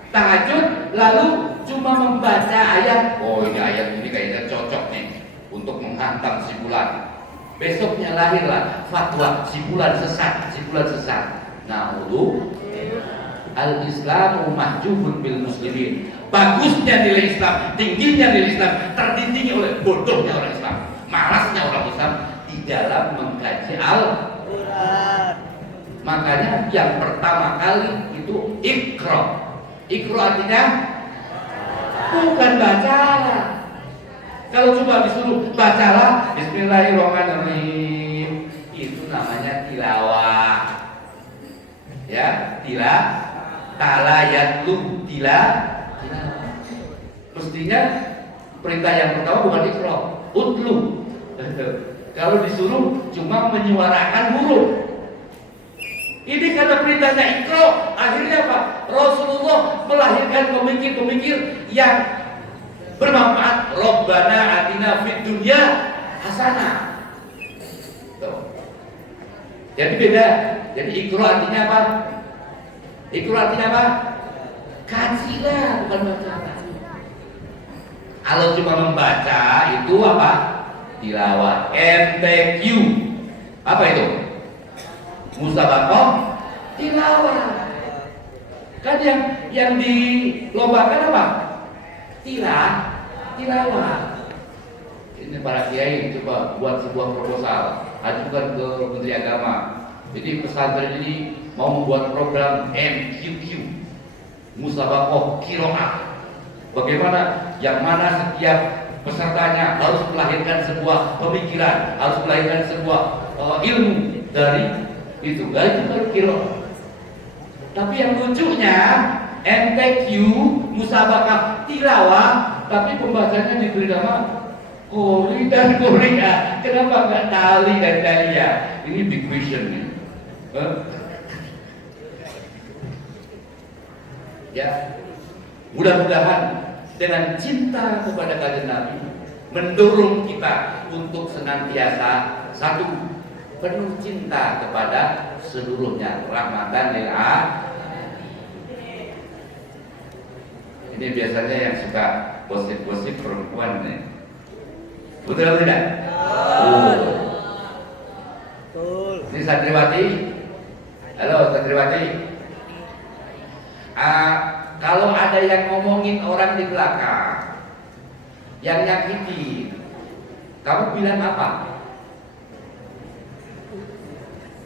tahajud lalu cuma membaca ayat, oh ini ayat ini kayaknya cocok nih untuk menghantam si bulan. Besoknya lahirlah fatwa si bulan sesat, si bulan sesat. Na'udzu. Al-Islamu mahjubun bil muslimin. Bagusnya nilai Islam, tingginya nilai Islam tertindingi oleh bodohnya orang Islam, malasnya orang Islam di dalam mengkaji Al-Quran. Makanya yang pertama kali itu Iqra. Iqra artinya bukan bacalah. Kalau coba disuruh bacalah Bismillahirrahmanirrahim, itu namanya tilawah. Ya, talayatlu mestinya perintah yang pertama bukan Iqra, utlu. Kalau disuruh cuma menyuarakan huruf. Ini karena perintahnya Iqra, akhirnya apa? Rasulullah melahirkan pemikir-pemikir yang bermanfaat. Rabbana atina fid dunya hasanah. Jadi beda. Jadi Iqra artinya apa? Iqra artinya apa? Kajilah, bukan baca. Kalau cuma membaca itu apa? Tilawah. MTQ. Apa itu? Musabaqah tilawah. Kan yang dilombakan apa? Tilawah. Ini para kiai coba buat sebuah proposal, ajukan ke Menteri Agama. Jadi pesantren ini mau membuat program MQQ, Musabaqah Qiraah. Bagaimana yang mana setiap pesertanya harus melahirkan sebuah pemikiran, harus melahirkan sebuah ilmu dari itu. Itu baru qiraah. Tapi yang lucunya MTQ, Musabaqah Tilawah, tapi pembacanya diberi nama Kori dan Korea. Kenapa enggak Tali dan Talia? Ini big question nih. Ya, mudah-mudahan dengan cinta kepada Kanjeng Nabi mendorong kita untuk senantiasa satu penuh cinta kepada seluruhnya, rahmatan lil alamin. Ini biasanya yang suka gosip-gosip perempuan nih. Betul atau tidak? Betul. Ini santriwati. Halo santriwati. Kalau ada yang ngomongin orang di belakang, yang nyakiti, kamu bilang apa?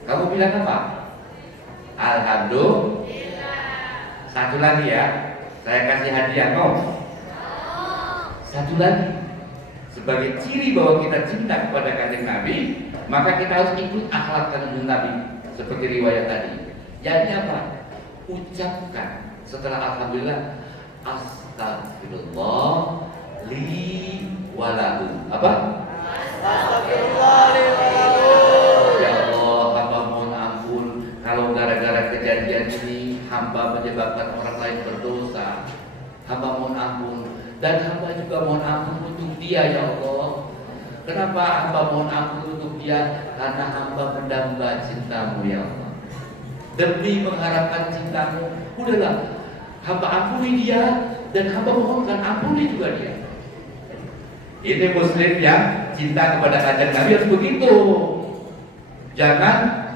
Kamu bilang apa? Alhamdulillah. Satu lagi ya, saya kasih hadiah kau. Satu lagi, sebagai ciri bahwa kita cinta kepada kanjeng Nabi, maka kita harus ikut akhlak kanjeng Nabi seperti riwayat tadi. Jadi apa? Ucapkan setelah alhamdulillah, astagfirullah li walahu. Apa? Astagfirullah li walahu. Ya Allah, hamba mohon ampun kalau gara-gara kejadian ini hamba menyebabkan orang lain berdosa. Hamba mohon ampun, dan hamba juga mohon ampun untuk dia ya Allah. Kenapa hamba mohon ampun untuk dia? Karena hamba mendamba cintamu ya Allah. Demi mengharapkan cintamu, udahlah hamba ampuni dia, dan hamba mohonkan ampuni juga dia. Ini muslim yang cinta kepada kanjeng Nabi harus begitu. Jangan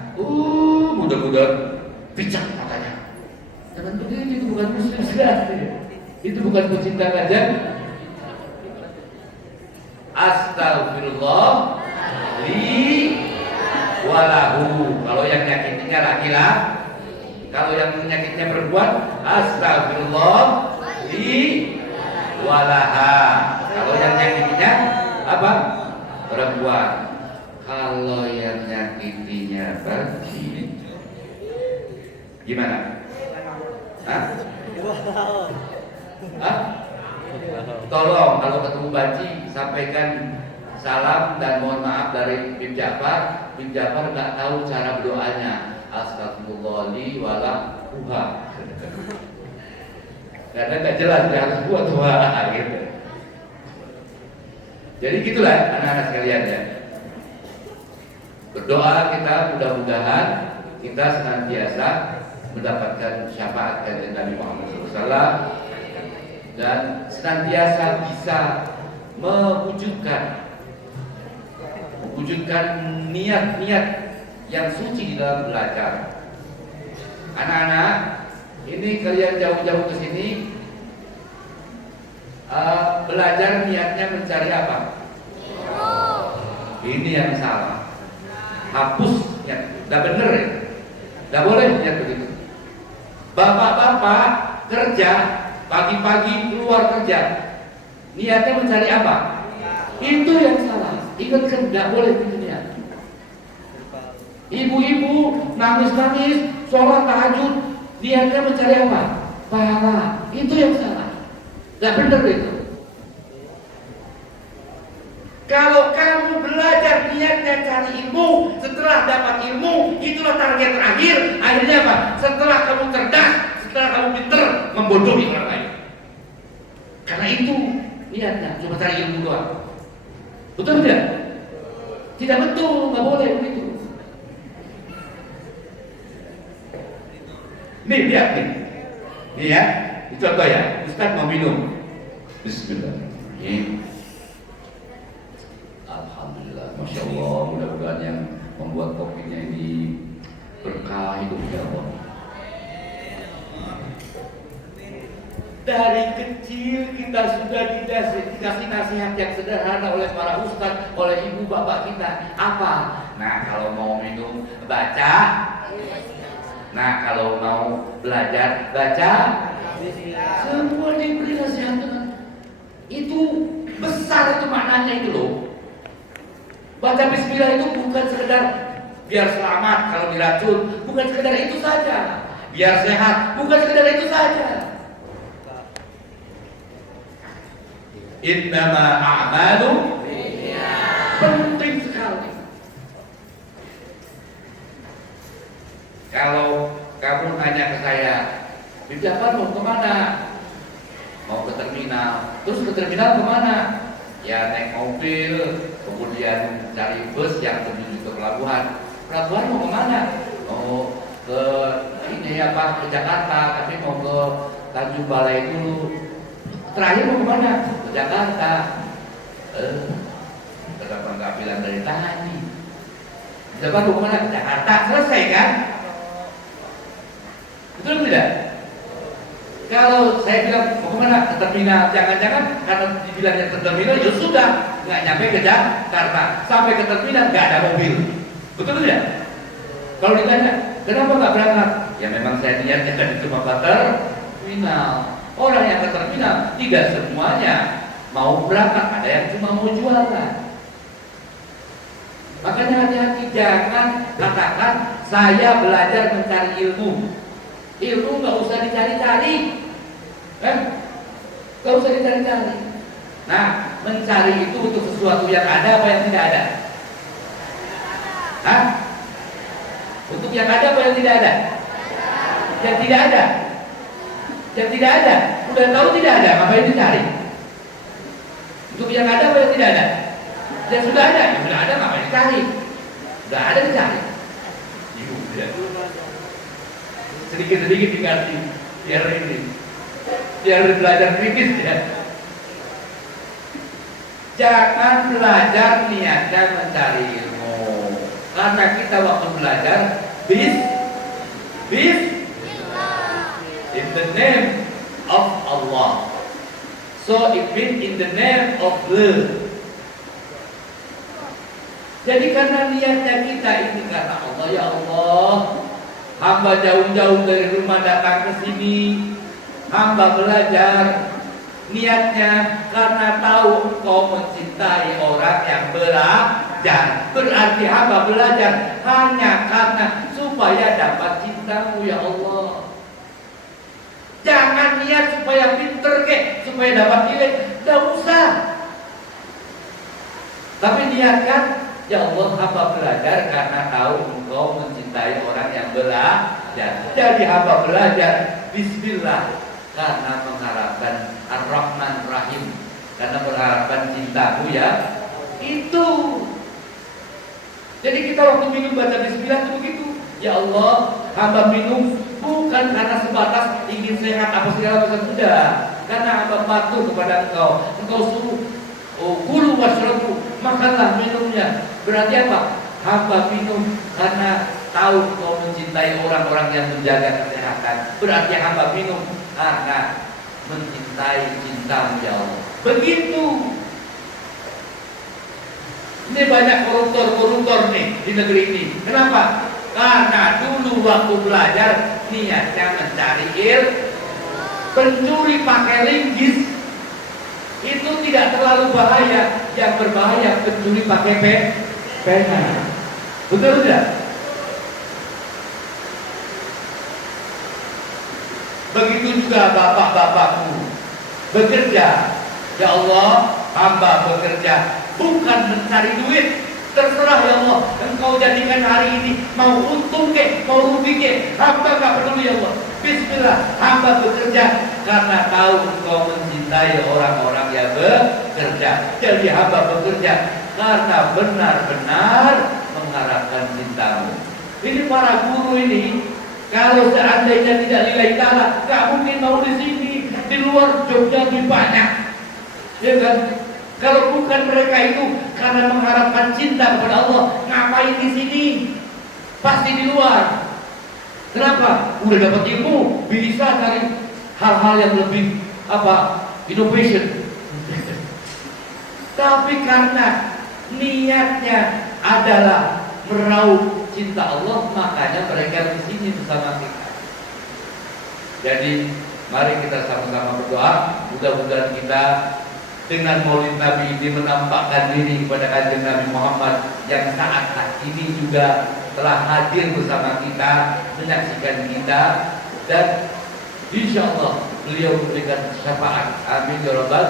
mudah-mudahan picak matanya. Jangan begitu, itu bukan muslim sejati. Itu bukan pecinta kanjeng. Astagfirullah li walahu. Kalau yang nyakitinya laki-laki, kalau yang menyakitnya perempuan, astagfirullah li walaha. Kalau yang nyakitinya apa? Perempuan. Kalau yang nyakitinya bagi, gimana? Hah? Hah? Tolong kalau ketemu Baci sampaikan salam dan mohon maaf dari Bim Jafar. Bim Jafar nggak tahu cara berdoanya. Astagfirullah li walaha. Karena nggak jelas dia harus buat doa gitu. Jadi gitulah anak-anak sekalian ya. Berdoa kita mudah-mudahan kita senantiasa mendapatkan syafaat dari Nabi Muhammad SAW dan senantiasa bisa mewujudkan niat-niat yang suci di dalam belajar. Anak-anak, ini kalian jauh-jauh ke sini belajar niatnya mencari apa? Ini yang salah. Hapus niat, tidak benar ya? Tidak boleh niat begitu. Bapak-bapak kerja pagi-pagi keluar kerja, niatnya mencari apa? Itu yang salah. Ingatkan, tidak boleh begitu niat. Ibu-ibu nangis-nangis sholat tahajud, niatnya mencari apa? Pahala. Itu yang salah. Tidak benar itu. Kalau kamu belajar niatnya cari ilmu, setelah dapat ilmu, itulah target terakhir. Akhirnya apa? Setelah kamu cerdas, setelah kamu pinter, membodohi orang lain. Karena itu niatnya cuma cari ilmu doang. Betul tidak? Tidak betul, nggak boleh begitu. Nih lihat nih, nih ya, ini contoh ya. Ustaz mau minum. Bismillahirrahmanirrahim. Alhamdulillah, masya Allah. Mudah-mudahan yang membuat kopinya ini berkah hidupnya Allah. Dari kecil kita sudah dikasih nasihat yang sederhana oleh para ustaz, oleh ibu bapak kita. Apa? Nah, kalau mau minum baca. Nah, kalau mau belajar baca. Semua diberi nasihat dengan itu besar itu maknanya itu loh. Baca bismillah itu bukan sekedar biar selamat kalau diracun, bukan sekedar itu saja. Biar sehat, bukan sekedar itu saja. Innama a'malu penting sekali. Kalau kamu nanya ke saya, Bim Jafar mau kemana? Mau ke terminal. Terus ke terminal kemana? Ya naik mobil, kemudian cari bus yang menuju ke pelabuhan. Pelabuhan mau kemana? Mau ke ini apa, ke Jakarta, tapi mau ke Tanjung Balai dulu. Terakhir mau kemana? Ke Jakarta. Kenapa nggak bilang dari tadi? Jakarta mau kemana? Jakarta, selesai kan? Betul tidak? Kalau saya bilang mau kemana? Ke terminal, jangan-jangan karena dibilangnya ke terminal, ya sudah nggak nyampe ke Jakarta. Sampai ke terminal nggak ada mobil. Betul tidak? Kalau ditanya, kenapa nggak berangkat? Ya memang saya niatnya kan cuma ke terminal. Orang yang ke terminal tidak semuanya mau berangkat, ada yang cuma mau jualan. Makanya hati-hati, jangan katakan saya belajar mencari ilmu. Ilmu nggak usah dicari-cari, nggak usah dicari-cari. Nah, mencari itu untuk sesuatu yang ada apa yang tidak ada? Hah? Untuk yang ada apa yang tidak ada? Yang tidak ada. Yang tidak ada. Udah tahu tidak ada, ngapain dicari? Untuk yang ada apa yang tidak ada? Yang sudah ada, yang sudah ada ngapain dicari? Sudah ada dicari. Sedikit-sedikit dikasih biar belajar kritis ya. Jangan belajar niatnya mencari ilmu, karena kita waktu belajar in the name of Allah, so it means in the name of love. Jadi karena niatnya kita ini karena Allah, ya Allah, hamba jauh-jauh dari rumah datang ke sini, hamba belajar. Niatnya karena tahu engkau mencintai orang yang belajar. Berarti hamba belajar hanya karena supaya dapat cintamu, ya Allah. Jangan niat supaya pinter supaya dapat nilai, tidak usah. Tapi niatkan, ya Allah, hamba belajar karena tahu engkau mencintai orang yang belajar. Jadi hamba belajar bismillah karena mengharapkan Ar-Rahman Rahim, karena mengharapkan cintamu, ya itu. Jadi kita waktu minum baca bismillah itu begitu. Ya Allah, hamba minum bukan karena sebatas ingin sehat apa segala macam, tidak. Karena hamba patuh kepada engkau. Engkau suruh, oh kulu washrabu, makanlah minumnya. Berarti apa? Hamba minum karena tahu engkau mencintai orang-orang yang menjaga kesehatan. Berarti hamba minum karena mencintai cintamu, ya Allah. Begitu. Ini banyak koruptor nih di negeri ini. Kenapa? Karena dulu waktu belajar niatnya mencari ilmu. Pencuri pakai linggis itu tidak terlalu bahaya. Yang berbahaya pencuri pakai pena. Betul tidak? Begitu juga bapak-bapakku bekerja. Ya Allah, hamba bekerja bukan mencari duit. Terserah ya Allah, engkau jadikan hari ini mau untung mau rugi hamba gak peduli, ya Allah. Bismillah, hamba bekerja karena tahu engkau mencintai orang-orang yang bekerja. Jadi hamba bekerja karena benar-benar mengharapkan cintamu. Ini para guru ini, kalau seandainya tidak lillahi ta'ala, gak mungkin mau di sini. Di luar jobnya lebih banyak, ya kan? Kalau bukan mereka itu karena mengharapkan cinta kepada Allah, ngapain di sini? Pasti di luar. Kenapa? Udah dapat ilmu, bisa cari hal-hal yang lebih innovation. Tapi karena niatnya adalah meraup cinta Allah, makanya mereka di sini bersama kita. Jadi mari kita sama-sama berdoa, mudah-mudahan kita dengan Maulid Nabi ini menampakkan diri kepada Kanjeng Nabi Muhammad yang saat ini juga telah hadir bersama kita, menyaksikan kita, dan insya Allah beliau memberikan syafaat. Amin ya Rabbal.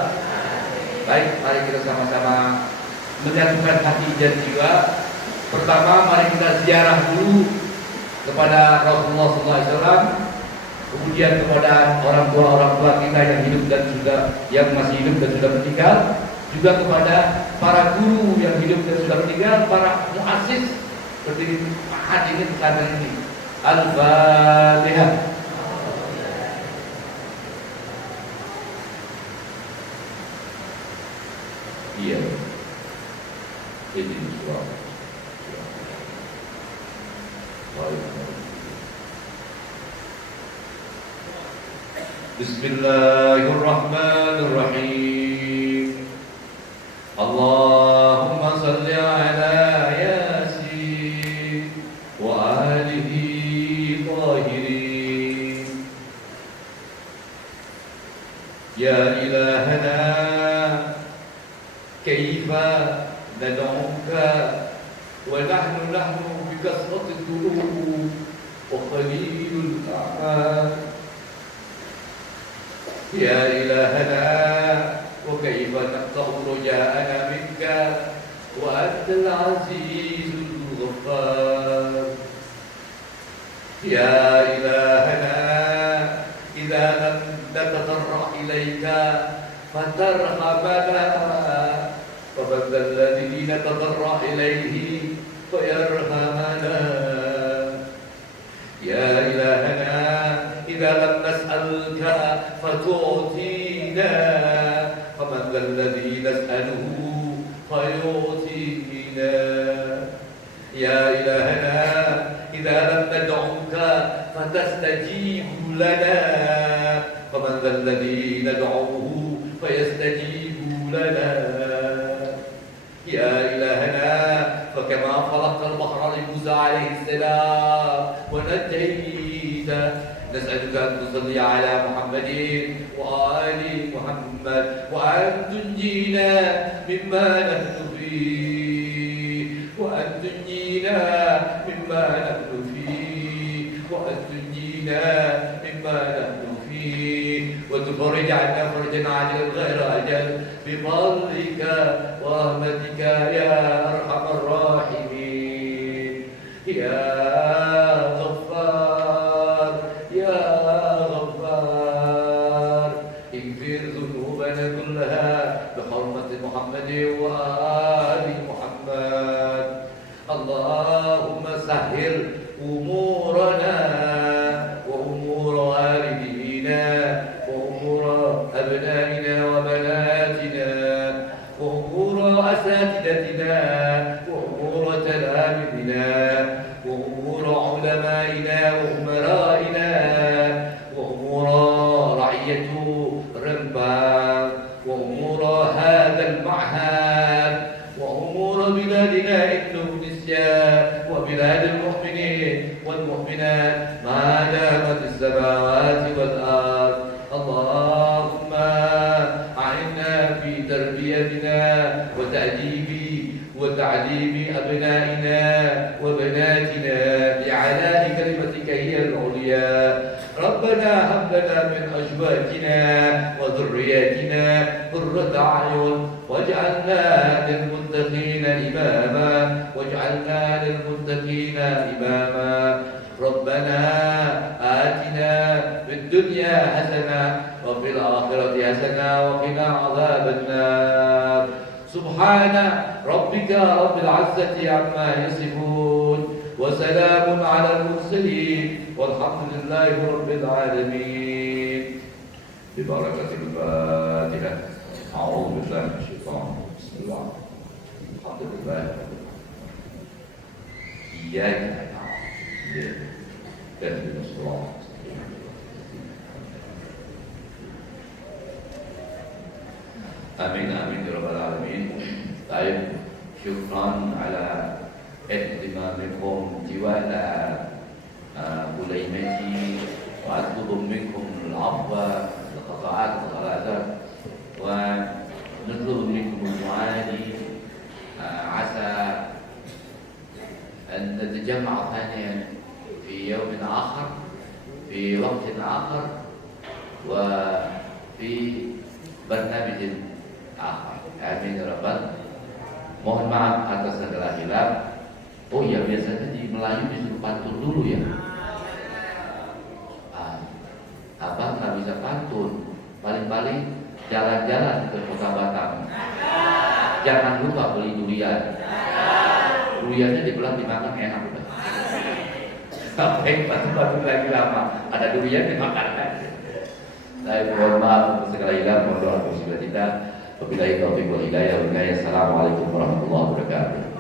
Baik, mari kita sama-sama menyatukan hati dan jiwa. Pertama, mari kita ziarah dulu kepada Rasulullah SAW. Kemudian kepada orang tua kita yang hidup dan juga yang masih hidup dan sudah meninggal, juga kepada para guru yang hidup dan sudah meninggal, para muassis Seperti Ahad ini pesantren ini. Al-Fatihah. Iya. Ini surah. Bismillahirrahmanirrahim. Allahumma salli ala Yasin wa alihi tahirin. Ya ilahana kaifa nad'uka wa nahnu bikasrati dhunub wa qalilul a'mal. Ya ilahana wa kaifa naqta'u raja'ana minka wa antal azizul ghaffar. Ya ilahana idza lam natadarra ilayka fatarhamana wa badal ladzi natadarra ilayhi fayarhamana. Ya ilahana idza lam nas'alka fatu'tina faman dhal ladzi nas'aluhu fayu'tina. Ya ilahana idza lam nad'uka fatastajibu lana faman dhal ladzi nad'uhu fayastajibu lana. Ya ilahana fakama khalaqa al-bahra li Musa alayhi salam wa najjayta نسألك أن تصلي على محمد وآل محمد وأن تنجينا مما نحن فيه وأن تنجينا مما نحن فيه وأن تنجينا مما نحن فيه وتفرج عنا فرجا عاجلا غير أجل بفضلك ورحمتك يا أرحم الراحمين. يا وآل محمد. اللهم سهل أمورنا وأمور والدينا وأمور أبنائنا وبناتنا وأمور أساتذتنا وأمور تلاميذنا وأمور علمائنا وأمرائنا وأمور رعية رنبان وأمور هذا المعهد وأمور بلادنا إندونيسيا وبلاد المؤمنين والمؤمنات ما دامت السماوات والأرض. اللهم أعنا في تربيتنا وتعليم أبنائنا وبناتنا لعلاء كلمتك هي العليا. ربنا هب لنا من أزواجنا وذرياتنا قرة أعين واجعلنا للمتقين إماما. ربنا آتنا في الدنيا حسنة وفي الآخرة حسنة وقنا عذاب النار. سبحان ربك رب العزة عما يصفون وسلام على المرسلين والحمد لله رب العالمين. ببركة الفاتحة. أعوذ بالله من الشيطان. بسم الله. الحمد لله. إياك نعبد واهدنا الصراط. آمين آمين يا رب العالمين. طيب شكرا على اهتمامكم جوال كلمتي وأطلب منكم العفو والقطاعات والغلازات ونطلب منكم الدعاء عسى أن نتجمع ثانيا في يوم آخر في وقت آخر وفي برنامج آخر. آمين يا رب. Mohon maaf atas segala hilaf. Oh ya, biasanya di Melayu disuruh pantun dulu ya. Abang nggak bisa pantun. Paling-paling jalan-jalan ke Kota Batam. Jangan lupa beli durian. duriannya dibelah dimakan enak udah. Sampai batu-batu lagi lama, ada durian dimakan aja. Saya mohon maaf untuk segala hilang, mohon doa untuk segala kita. Wabillahi taufiq wal hidayah. Assalamualaikum warahmatullahi wabarakatuh.